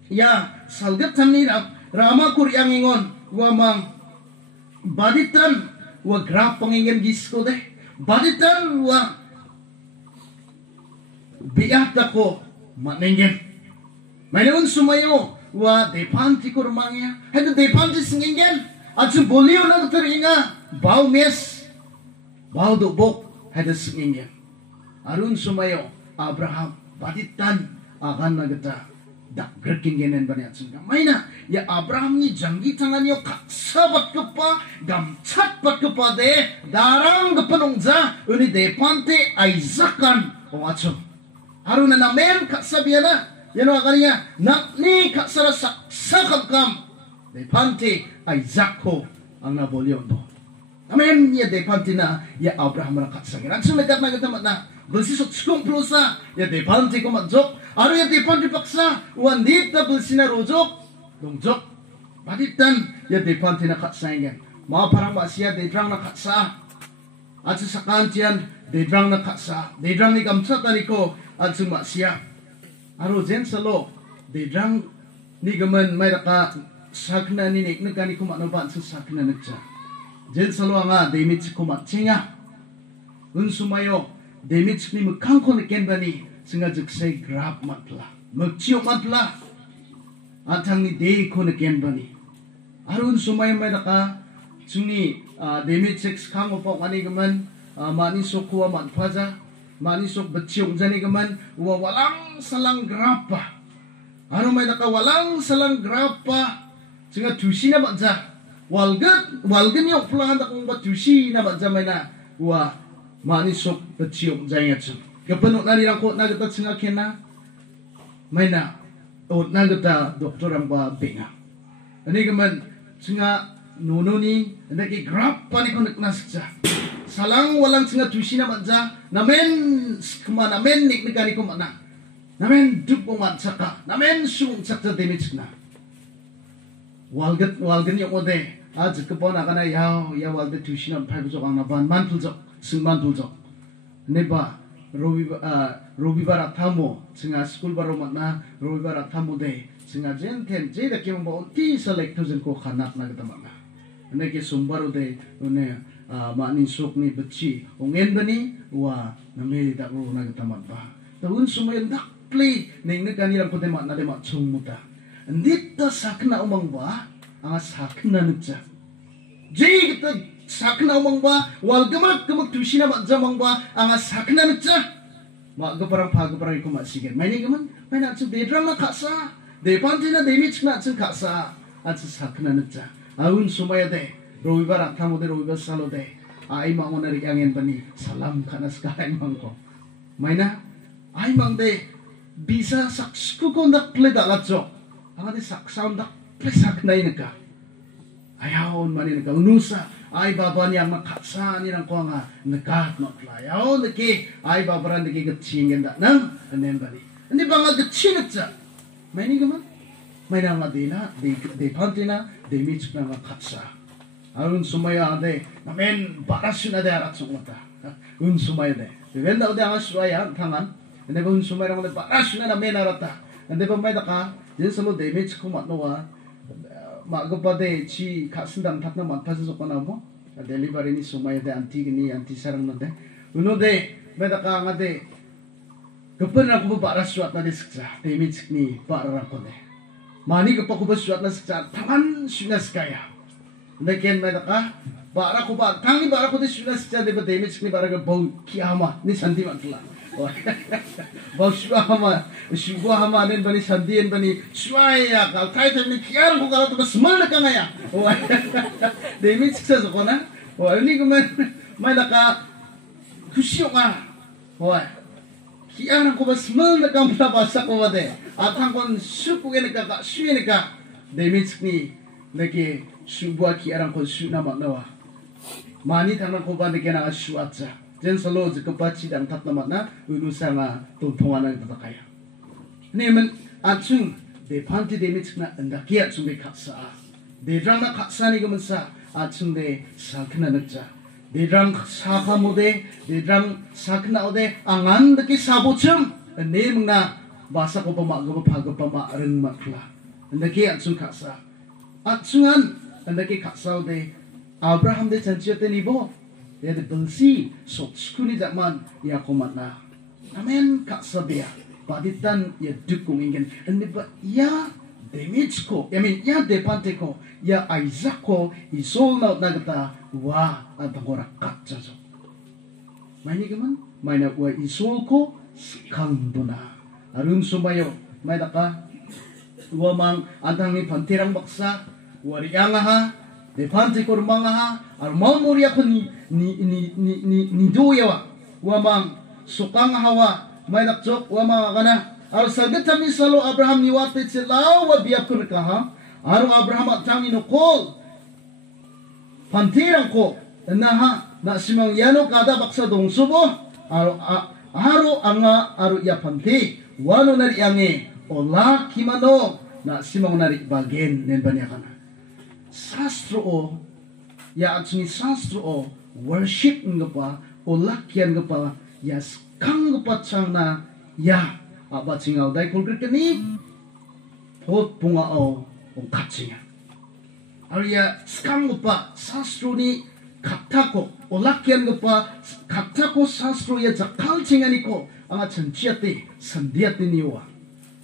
ya salgat tam ni rama ko riyang ingon, wamang baditan, wa grap pangingin gisko deh. Baditan, wa biat ako manenggen mayroon sumayo wa depanti ko rumangya hada depanti singingen at sa bolio na teringa bau mes bau dobok hada singingen arun sumayo Abraham baditan akan nagata dak grekingen bani at sunga mayna ya Abraham ni janggi tanganyo kaksabat ka pa gamchat pat ka pa de darang kapanongza uni depanti Isaacan o atso Harun na namen kaksabihan na. Yan ang kanya. Nakni kaksara sakam Depante Isaac ko ang nabolyon do. Amen. Ya depante na. Ya Abraham na kaksagin. Ang sumagat na gatamat na. Bersisot skong prusa. Ya depante ko magjok. Aro ya depante paksa. Wandit na bersina rojok. Dongjok. Baditan. Ya depante na kaksagin. Mga parang masya dedrang na kaksa. At sa kantiyan dedrang na kaksa. Dedrang ni kamsat na ko. At suma siya. Aro jen salo. Dedrang ni gaman may naka sakna ni nek nagkani kumaknapan sa sakna nagsa. Jen salo nga demit kumakchinga. Unsumayo demit ni magkangko na kenbani singa jiksay grab matla. Magchiyok matla. At hang ni day ko na kenbani. Aro unsumayo may naka suni demit six kango po kani gaman mani sokuwa matpaza. Manisok batsiyong dyan gaman walang salang grapa ano may nakawalang salang grapa singa tusi na ba dyan walgan yok plan da kung batusi na banjamay na wa manisok batiok jayang chung kapanok na nirang ko na gata singa kena may na ot na gata doktor ang ba benga ani gaman singa nuno ni naki grab pani ko naknasja salang walang singa tusi na banja namen kuma namen nik nikani ko mana namen duk ko matsaka namen sung sakta damage na walgan yok ode aja kapon akana ya walde tusi na pai bujok ang naban mantul jok neba Robibar atamo singa school baro matna Robibar atamo de singa jenten je da kim bo ti select jen ko khanak na gata mana ne ke sombaro de ne mani sok ni bchi ongen bani wa name da ro na gata ba taun sumay dak play ning ne kani ram ko de matna de ma chung muta ndita sakna umang ba anga sakna nutja je gita sakna umangba wal gamak tusina ba jamangba anga sakna nutja ma gaparang pagaparang ko masigen may ni gaman may na chu de drama khasa de pantina de mich na chu khasa at sakna nutja aun sumaya de robibar athamo de robibar salo de ai mangona ri angen bani salam khanas ka ai mangko may na ai mang de bisa saksku ko ndak ple dalatso anga de saksaun dak ple sakna inka ayaon mani nka unusa ai baba ni ang makaksa ni rang ko nga nakat no playaw naki ai baba ran naki gatchingen da nang anem bani hindi ba nga gatchinatsa may ni gaman may na nga dina de pantina de mich na makaksa arun sumaya ade namen barasu na de arat sumata un sumaya de wenda ode ang suaya tangan hindi ba un sumaya rang barasu na namen arata hindi ba may daka din salo de mich ko matnowa magapade chi kasindam tatna matpasa sokana mo delivery ni sumay de anti sarang nade uno de medaka ngade kapan ako ba para suat na disksa damage ni para ko de mani ka pa ko ba suat na sksa taman sunas kaya leken medaka para ko ba tangi para ko de sunas sksa de ba damage ni para ka bau kiyama ni santi matla bau suwa hama nen bani sandien bani suaya kal kai ni kiar ko kala to small ka ngaya demi siksa ko na ini kuman may naka kusyo ka kiar ko ba small na kam na basa ko de atang kon suku ge ka suye ka demi sikni nake subwa kiar ko su na matnawa mani tang ko ba de na suatsa jen solo jikapachi dan tat namat na unusa nga tuntungan na kaya ni men atsung de panti de mit na ndakia atsung de kaksa de drama kaksa ni gumensa atsung de sakna nakja de drang saka mode de drang sakna ode angan de ki sabochum ne mengna basa ko pama go phaga pama reng makla ndakia atsung kaksa atsungan ndaki kaksa ode Abraham de chanchete ni bo ya de belsi sok skuni zaman ya komatna amen kak sabia paditan ya dukung ingen ende ba ya damage ko ya depante ko ya Isaac ko isol na nagata wa atangora katsaso may ni gaman may na wa isol ko kanduna arun sumayo may daka wa mang antang ni pantirang baksa warianga ha depante ko rumanga ha ar mamuri ako ni doya wa mang sukang hawa may nakjok wa mga kana ar sagat kami salo Abraham ni wate sila wa biyak ko nakaha aro Abraham at tangi nukol pantirang ko na simang yano kada baksa dong subo aro anga aro ya panti wano nari ange ola kimano na simang nari bagen nen banyakana sastro o ya atsuni sastro o worship nga pa o lakyan nga pa ya skang nga pa tsang na ya abatsingaw dahil kulkrit ka ni pot punga o katsinga arya skang nga pa sastro ni katako o lakyan nga pa katako sastro ya zakal tsinga ni ko ang atsanchiyate sandiyate niwa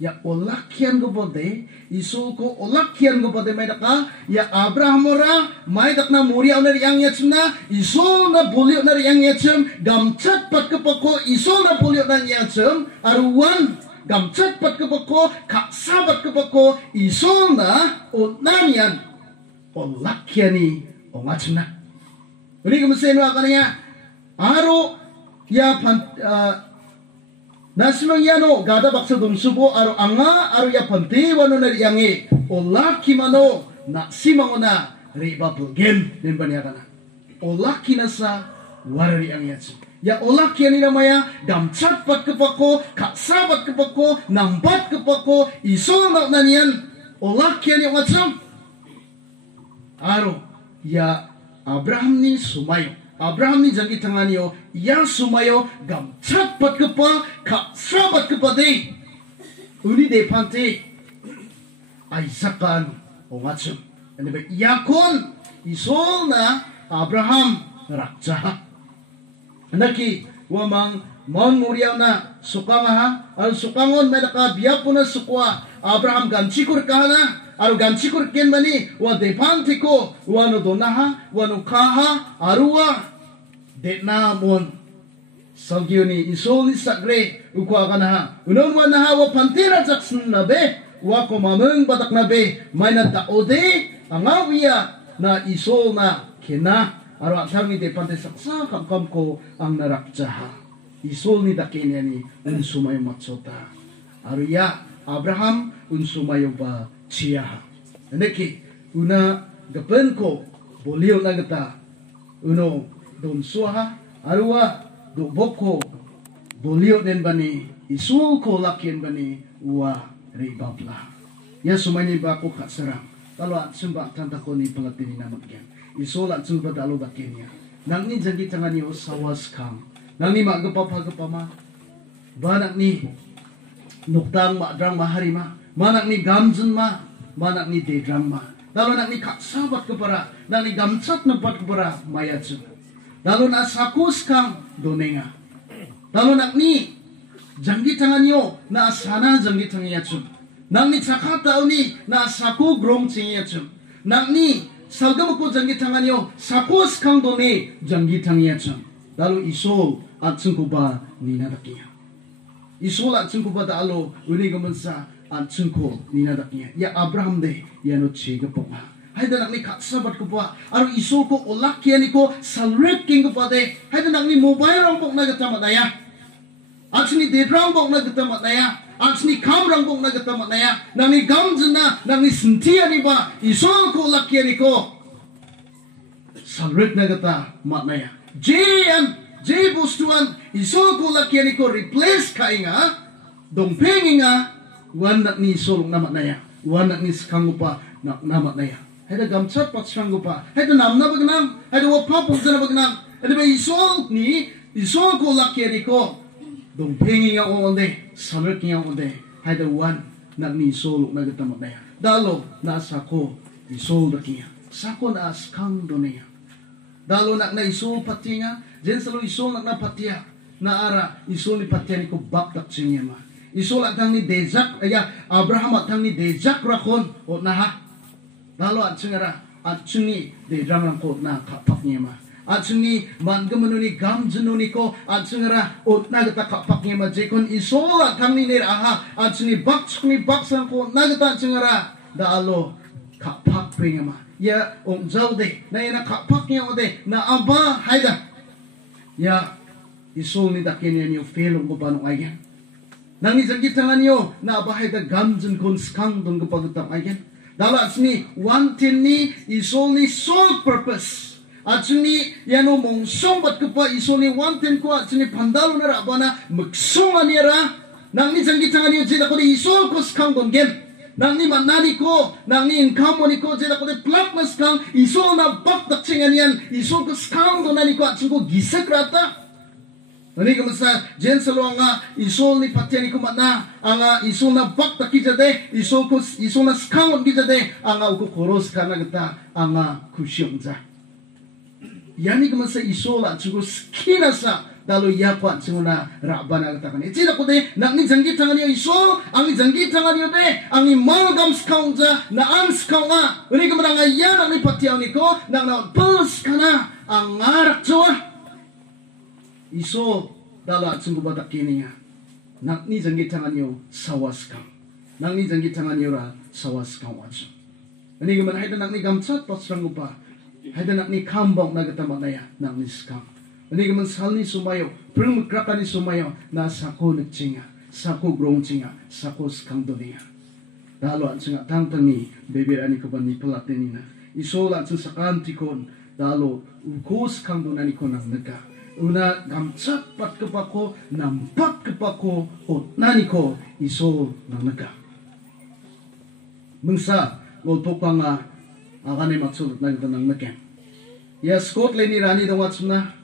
ya olakyan go bode isul ko olakyan go bode may daka ya Abraham ora may dak na muri na riyang yatsna isul na bulyo na riyang yatsum gamchat pat kapako isul na bulyo na yatsum aruwan gamchat pat kapako kaksabat kapako isul na onanyan olakiani ongachna. Uni kemesen wa kanaya aro ya nasimang yano gada baksa dumsubo aro anga aro ya pante wano na yangi olaki mano na simangona riba pulgen nimbani akana. Olaki nasa warari ang yatsu. Ya olaki ani namaya damchat pat kepako kaksabat kepako nambat kepako isol nak nanian olaki ani macam aro ya Abraham ni sumayo. Abraham ni jangi tanganio ya sumayo gamchat pat kepa kaksabat kepade uni de pante Isaacan o macam. Ani ba yakon isol na Abraham rakja. Naki wamang Mount Moriah na sukanga al sukangon medaka biapo na sukwa Abraham ganchikur kahana aru ganchikur ken bani wa depante ko wano donaha wano kaha aruwa detna mon salgiuni isoli sagre ukwa kanaha unon wanaha wa pantera jaksun na be wa ko mameng batak na be maina ta ode angawiya na isol na kena aro atami de pante saksa kam ko ang narakjaha isol ni dakenya ni unsumayo matsota aro ya Abraham unsumayo ba siya neki una gapen ko bolio na gata uno don suha aro wa do boko bolio den bani isul ko lakien bani wa ribabla ya sumani ba ko katsarang talo at sumba tanta ko ni palatini na magyan isolat sumba dalo bakenya nang ni janji tangan yo sawas kang nang ni magapapagapama banak ni nuktang madrang maharima manak ni gamjun ma manak ni dedrang ma dalo nak ni kaksabat kepara nang ni gamcat nabat kepara mayatsu dalo na sakus kang donenga dalo nak ni janji tangan yo na sana janji tangan yatsu nang ni cakata ni na saku grong cingiyatsu nang ni salgam ko jangi tanganyo sakos kang doni jangi tangiya chang lalu isol at sungkuba ninadakiya isol at sungkuba dalo uni gamansa at sungko ninadakiya ya Abraham de ya no chiga ponga hayda nakni kaksabat ko pa aro isol ko olakya ni ko salrep king ko pa de hayda nakni mobile rang pok na gatamat naya at sini dedrang pok na gatamat naya Aksni kam rangbong na gatamat na ya nang gamjun na nang sintiya ni ba isol ko lakya ni ko salret na gata mat na ya J bustuan isol ko lakya ni ko replace ka inga dongpeng inga wan nak ni isol na mat na ya wan nak ni skang pa nak namat na ya heda gamchat pat skang pa heda nam na bagnam heda wapa pungsa na bagnam heda ba isol ko lakya ni ko dongpeng inga onde salret niya onde hayda wan nak ni isol na gatamat na ya dalo na sako isol na kiya sako na skang do niya dalo nak na isol patiya jen salo isol nak na patiya na ara isol ni patiya ni ko bakdak siya ma isol at ni dejak aya Abraham at ni dejak rakon o na ha dalo at singara at sungi dedrang lang ko na kapak niya ma at sungi manggamano ni gamjano ni ko at singara o nagata kapak niya ma jekon isol at ni niraha at sungi baks ko nagata at singara dalo kapak niya ma ya ong jaude na yana kapak niya ode na aba hayda ya isol ni dakin niyo felong ko paano ayan nang ni janggit tangan niyo na aba hayda gamjan kon skang dong kapagutang ayan dalo at sungi wantin ni isol ni sole purpose at sungi yano mong sombat ko pa isol ni wantin ko at sungi pandalo na raba na magsonga nira nang ni janggit tangan niyo jeda ko di isol ko skang dong gen nang ni manani ko nang ni income ni ko jeda ko di plak na skang isol na bakdak chingan yan isol ko skang dong na ni ko at sungi ko gisak rata Nani kamasa jen salo nga isol ni patya ni kumana anga isol na bakdak kijade isol na skang kijade anga uko koros kana gata anga kusyongza yani kamasa isol at sungi skina sa dalo yapa singuna rabana katakan itsila ko de nak ni janggit tangan niyo iso ang ni janggit tangan niyo de ang imalgam skaunza na ang skaunga uni ka marang ayan ang ni patiaw ni ko nang na pulse kana ang ngarak jowa iso dalo at sungguh batak kini nga nak ni janggit tangan niyo sawas kang nang ni janggit tangan niyo ra sawas kang watso Ani gaman hay nak ni gamsat pasrang upa. Hay nak ni kambong na gata manaya nak ni skam. Ani gaman sal ni sumayo, prung kraka ni sumayo na sako nagcinga, sako grong cinga, sako skang dunia. Dalo ang singa tangtang ni bebir ani kaban ni palatin na. Isola ang sakan tikon dalo ukos kang dunan ni kon ang naga. Una gamsat pat kapako nampat kapako ot nani ko isol ng naga. Mungsa ngolpok pa nga akan ay matsulot na ito ng naga. Ya Scotland ni Rani daw watsum na.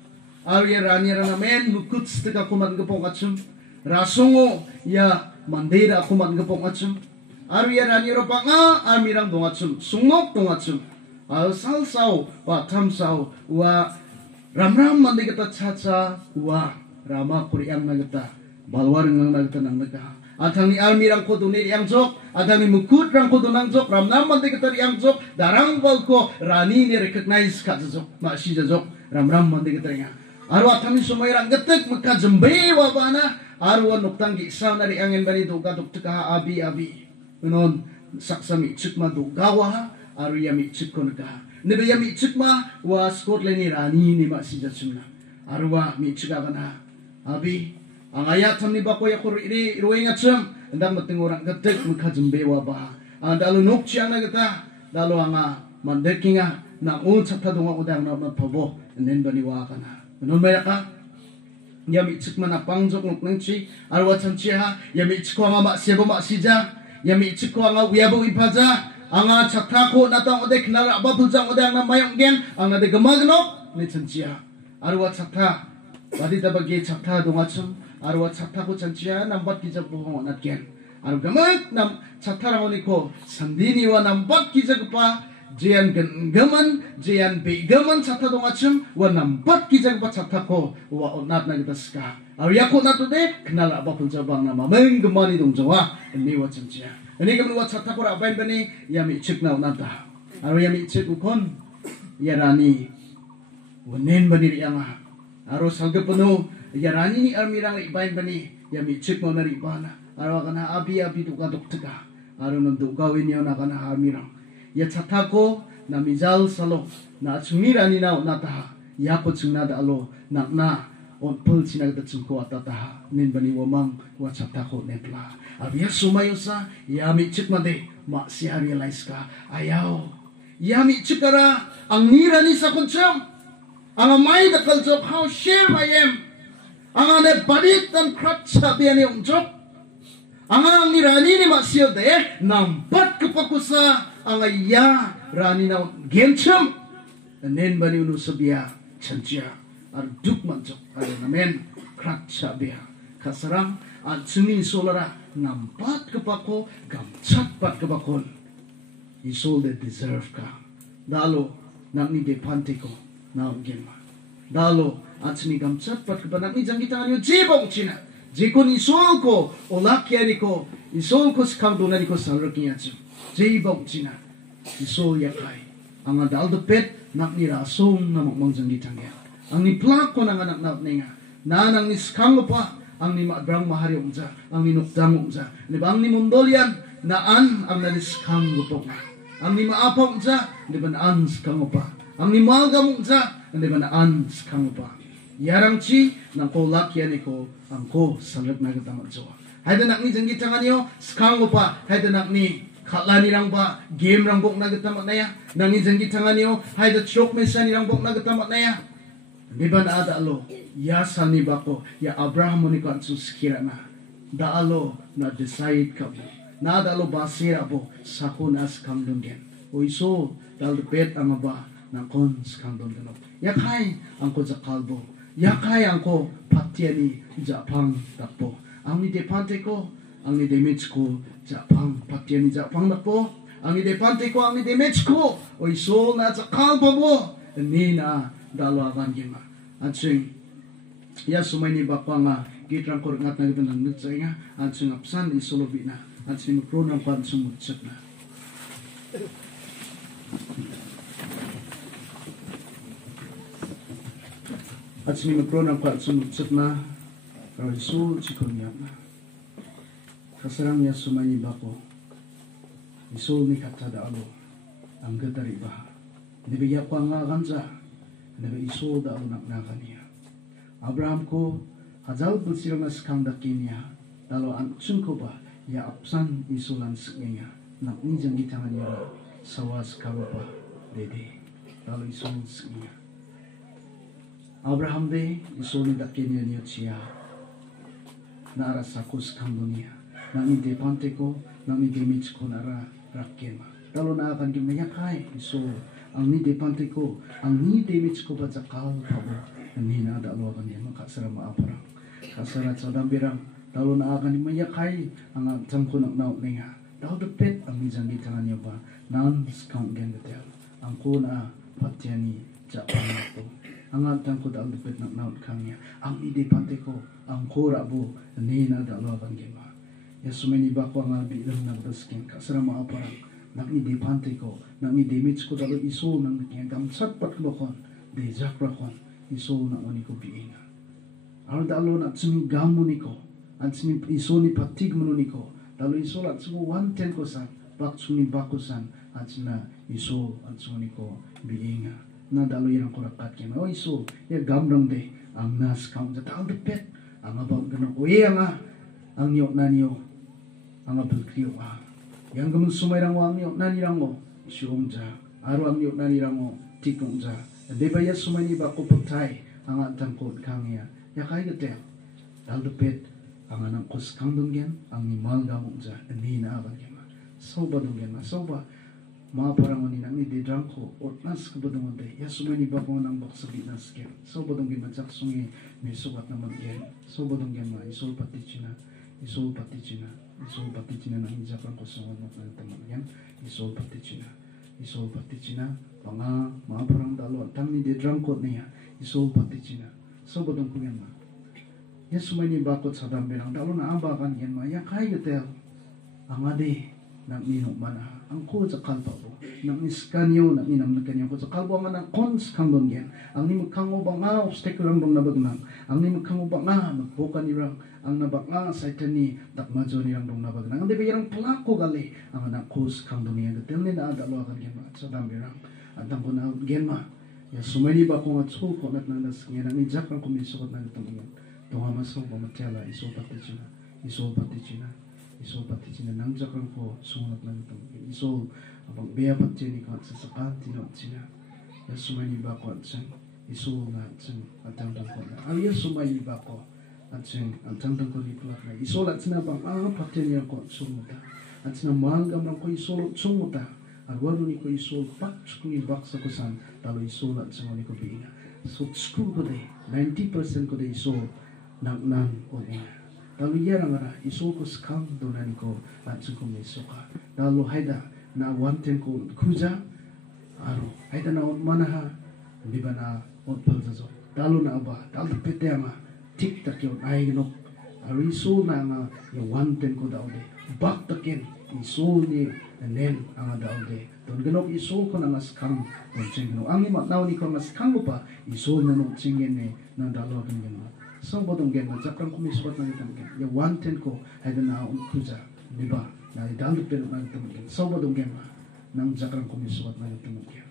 Arya Rani rana men lukut stika kumat gapong atsum. Rasongo ya mandera kumat gapong atsum. Arya Rani ro pa nga amirang dong atsum. Sungok dong atsum. Al salsaw wa tamsaw wa ramram mandi kita caca wa rama kuriang nagata balwar ng nagata ng naga. Atang ni armirang ko dunir yang jok, atang ni mukut rang ko dunang jok, ramram mandi kita yang jok, darang bal ko Rani ni recognize ka jok, masih jok, ramram mandi kita yang. Arwa atang ni sumayrang getek maka jembe wa bana, arwa nuktang gisaw nari angin bani duga duktuka abi abi. Menon saksami cikma dugawa, arwa yami cikko naga. Nebe yami cikma wa Scotland ni Rani ni masih jatsunna. Arwa mi cikaga na abi. Ang ayat ni bako ya kuri ruwing atsum ndang mating orang getek maka jembe wa ba. Ang dalu nukci ang nagata dalu anga mandekinga na unsata dunga udang na mapabo nen bani wa kana. Menon bayaka yami cikma na pangjok nuknengci arwa chanchiha yami cikko anga mak sebo mak sija yami cikko anga wiyabu ipaja anga chatako natang odek nara ababuljang odang na mayong gen ang nade gemagno ni chanchiha arwa chata badita bagi chata dungatsum arwa chataku chanchiha nambat kijak buhong onatgen aru gamak nam chatarang oniko sandini wa nambat kijak pa jian gaman jian be gaman chata dungatsum wa nambat kijak pa chatako wa onat na kita ska aru yako natude kenal ababuljang bang nama menggemani dongjawa ni wa chanchiha. Ini kamu buat satu kora apa ini? Yami cek na unata. Aru yami cek ukon ya Rani. Wanen bani rianga. Aru salga penuh ya Rani ni armirang ibain bani. Yami cek mau nari ibana. Aru kana abi tuka dok teka. Aru nanduk gawin ya na kana armirang. Ya catako na mizal salo na Rani na unata. Ya ko cungna da alo na on pul sinag da cungko atata. Nen bani wamang wa catako nepla. Abia sumayosa yami cik made mak siya realize ka ayaw yami cikara ang nirani sa kuncam ang amay da kaljok how shame I am ang ane badit dan krat sabi ane umjok ang nirani ni mak siya de nampat kepakusa ang iya rani na gencam nen bani unu sabiya chancha arduk manjok ay namen krat sabi kasarang at suni solara nampat kepako gamcat pat kepakon isol de deserve ka dalo nak ni depante ko na genma dalo at suni gamcat pat kepanak ni jang kita anyo jebong china jekon isol ko olakyani ko isol ko skang donani ko salrakinya chu jebong china isol yakai ang dal de pet nak ni rasong na mangjang gitangya ang ni plak ko nang anak ninga nanang ni skang pa ang ni madrang mahari umza, ang ni nukdang umza. Di ba ang ni mundolian, naan ang naliskang gupok. Ang ni maapa umza, di ba naan skang upa. Ang ni malgam umza, di ba naan skang upa. Yarang chi, nang ko lakyan ko, ang ko salag na katamat jowa. Hayda nak ni janggi tangan yo, skang upa. Hayda nak ni katlani rang ba, game rang bok na katamat na ya. Nang ni janggi tangan yo, hayda chok mesani rang bok na katamat na ya. Di ba na ada alo? Ya sani bako ya Abraham ni kan suskira na da alo na decide ka na da alo basira bo sako nas kam dungen o iso dal pet ang ba na kon skam dungen ya kai ang ko jakalbo ya kai ang ko patiani japang tapo ang ni depante ko ang ni damage ko japang patiani japang tapo ang ni depante ko ang ni damage ko o iso na jakalbo bo ni na dalo agan gima atsing ya sumay ni bakwa nga gitrang koringat na kita ng nutsay nga at sungapsan isolobi na at sinipronang pan sumutsak na at sinipronang pan sumutsak na karisul sikonyak na kasarang ya sumay ni bako isul ni katada alo ang gatari ba nibiya ko nga kansa nibi iso da unak na kaniya Abraham ko hazal busiro mas kang dakinya dalo an ko ba ya apsan isulan seknya nak ni jang gitangan ya sawas karupa dede dalo isun seknya Abraham de isuni dakinya niya siya nara sakus kang dunia nang ide pante ko nang ide mitch ko nara rakema dalo na akan gimayakai iso ang ni de pante ko ang ni de mitch ko ba zakal pabo ni na dalo akan ya makasara maaparang kasara sadam birang dalo na akan gimayakai ang tangko nak naut ninga dalo depet ang nijang gitangan niya ba nan skang gen betel ang ko na patiani japang to ang tangko dalo depet nak naut kangnya ang ide pante ko ang ko rabo ni na dalo akan gema ya sumeni ba ko ang bilang na baskin kasara maaparang nang ide pante ko nang ide mitch ko dalo iso nang gam sakpat lokon de jakrakon iso na oni ko biinga Al dalo na tsumi gamu niko, at tsumi iso ni patig mo niko, dalo iso at tsumi 110 ko san, bak tsumi bakusan, at tsuna iso at tsumi niko biinga. Na dalo yan ang kurakat kaya, o iso, ya gamrang de, ang nas kaung sa taong depet, ang abang ganang, o iya nga, ang niyok na niyo, ang abang kriyo yang gamun sumayrang ang niyok na nirang mo, siyong ja, aro ang niyok na nirang mo, tikong ja, di ba ya sumay ni ba ko pagtay, ang atang kod kangya, ya kay gatel dal depet ang anang kus kang dunggen ang nimal gamong ja ni na aban gema soba dunggen ma soba ma parang ni nang ni de drangko otnas ko bodong de ya sumani ba ko nang baksagi nas kem soba dunggen ma jak sungi mi subat naman gen soba dunggen ma isol patichina nang japan ko sungon na teman yan isol patichina panga ma parang dalo tang ni de drangko niya isol patichina soba dong kuyan ma ya sumani bakot sadam berang dalo na amba kan yan ma ya kay gatel ang ade nang minok mana ang ko sa kalpa po nang iskanyo nang inam na kanyo ko sa kalbo nga nang kons kang yan ang ni magkango ba nga obstacle lang dong nabagnang ang ni magkango ba nga magbukan nirang ang nabak nga sa itani takmadyo nirang dong nabagnang ang di ba yarang plako gali ang anak kos kang dong yan gatel ni na adalo akan yan ma sadam berang at ang ko na yan ma ya sumani ba ko nga tsul ko nat nanas nga nang ijak ang kumisukot na itong yan tunga masong pamatela iso patichina nang jak ang ko sungat na itong yan iso abang beya patini ko at sasakan tinot sina ya sumani ba ko at siyang iso nga at siyang atang ko na ya sumani ba ko at siyang atang ko ni kulak na iso at sinabang patini ako at sumuta at sinamangam lang ko iso sumuta Arwalo ni ko isol pat skuli baksa ko san talo isol at sa ni ko biina. So school ko day 90% ko day isol nang o ina. Talo yan ang ara isol ko skam donan ko at sa ko may suka. Talo hayda na 110 ko kuja aro hayda na on manaha di ba na on palzazo. Talo na aba talo pete ama tik tak yon ay ginok. Aro isol na nga yung 110 ko daw day. Bak takin isol ni nen ang adaw de don ganok isol ko na mas kang don chingno ang imat naw ni ko mas kang pa isol na no chingen ne na dalo kan gen so bodong gen na jakang kumisot na itang gen ya 110 ko ay na kuja di ba na idalo pero na itang gen so bodong gen nang jakang kumisot na itang gen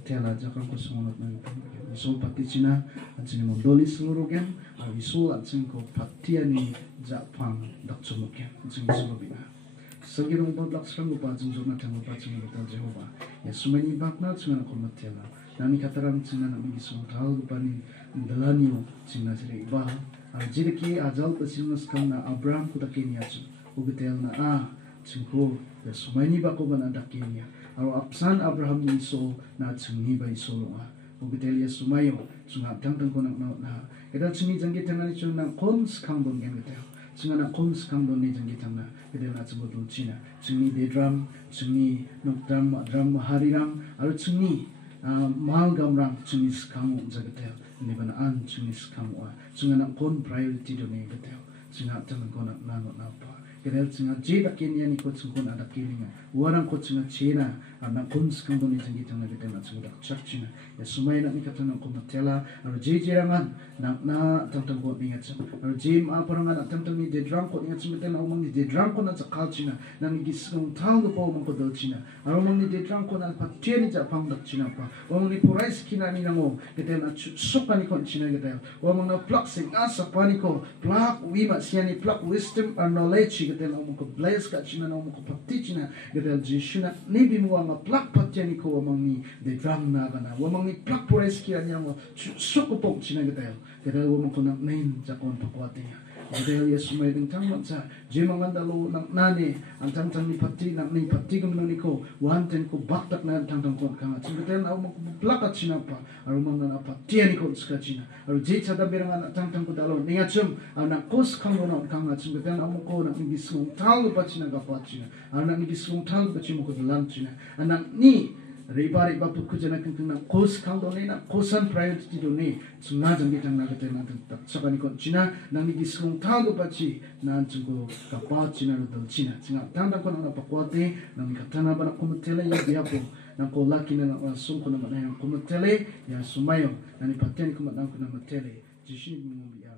tela jakang kusumonot na itang gen isol pati china at sini mondoli seluruh gen isol at sini ko patiani japang daksumok gen sini sulobina Sagirong bodlak serang upa jengjok na tang upa jeng betul Jehova. Ya sumani bakna cungan ko matela. Nani kataram cungan na migi sumtal upa ni dalanyo cungan sire iba. Al jiriki ajal pasimas kam na Abraham ko dakenya cu. Ubetel na cungko ya sumani bako ban dakenya. Aro apsan Abraham ni iso na cungi ba iso longa. Ubetel ya sumayo cungan tang ko nak na. Eda cungi jangki tangan iso na kons kang don gen betel. Cungan na kons kang don ni jangki tangna. Kedai nak sebut Cina, cungi de drum, cungi nuk drum harirang, aru cungi mal gamrang cungi sekamu jagetel, ni bana cungi sekamu cungi nak kon priority do ni betel, cungi nak jangan kon nak nangot napa, kedel singa je dakin yani ko sungkon ada kilinga warang ko singa chena na kun skang doni jangi tang na gedel na singa chak china ya sumai na ni katana ko matela aro je rangan na tang ko ni ngach aro je ma parangan tang ni de drang ko ni ngach meten au mang ni de drang ko na chakal china na ni gisung thang do po mang ko dol china aro mang ni de drang ko na patien ja pang dak china pa o mang ni purai skina ni nango gedel na sukani ko china gedel o mang na plak sing asa pani ko plak wi ma siani plak wisdom or knowledge gedel au ko bless ka china au ko patti china gedel jishuna ni bi mo ma plak patiani ko mang ni de drang na gana o mang ni plak purai skina ni nango sukupok china gedel gedel o mang ko na nain ja kon pakwati gedel yesu mai ding tang sa je manganda lo nang nani antang tang ni patti gam ni ko wanten ko baktak na tang ko kanga gedel au mang plak china pa aru mang na patti ni ko ska china aru je chada beranga tang ko dalo ninga chum ana kos khang no kanga gedel au ko na ni bisung tal pa china ga pa china ana ni bisung tal pa chimo ko lan china ana ni Ribari bapu kujana kengkeng na kos kang doni na kosan priority doni sunga janggi tang na kete na tak sakani kon China nang ni gisung tang do pachi na chungko kapa China do China singa tang tang kon na pakwate nang katana bana komutele ya biapo nang ko laki na sung ko na mana yang komutele ya sumayo nang ni paten ko nang ko na matele jishin mo biya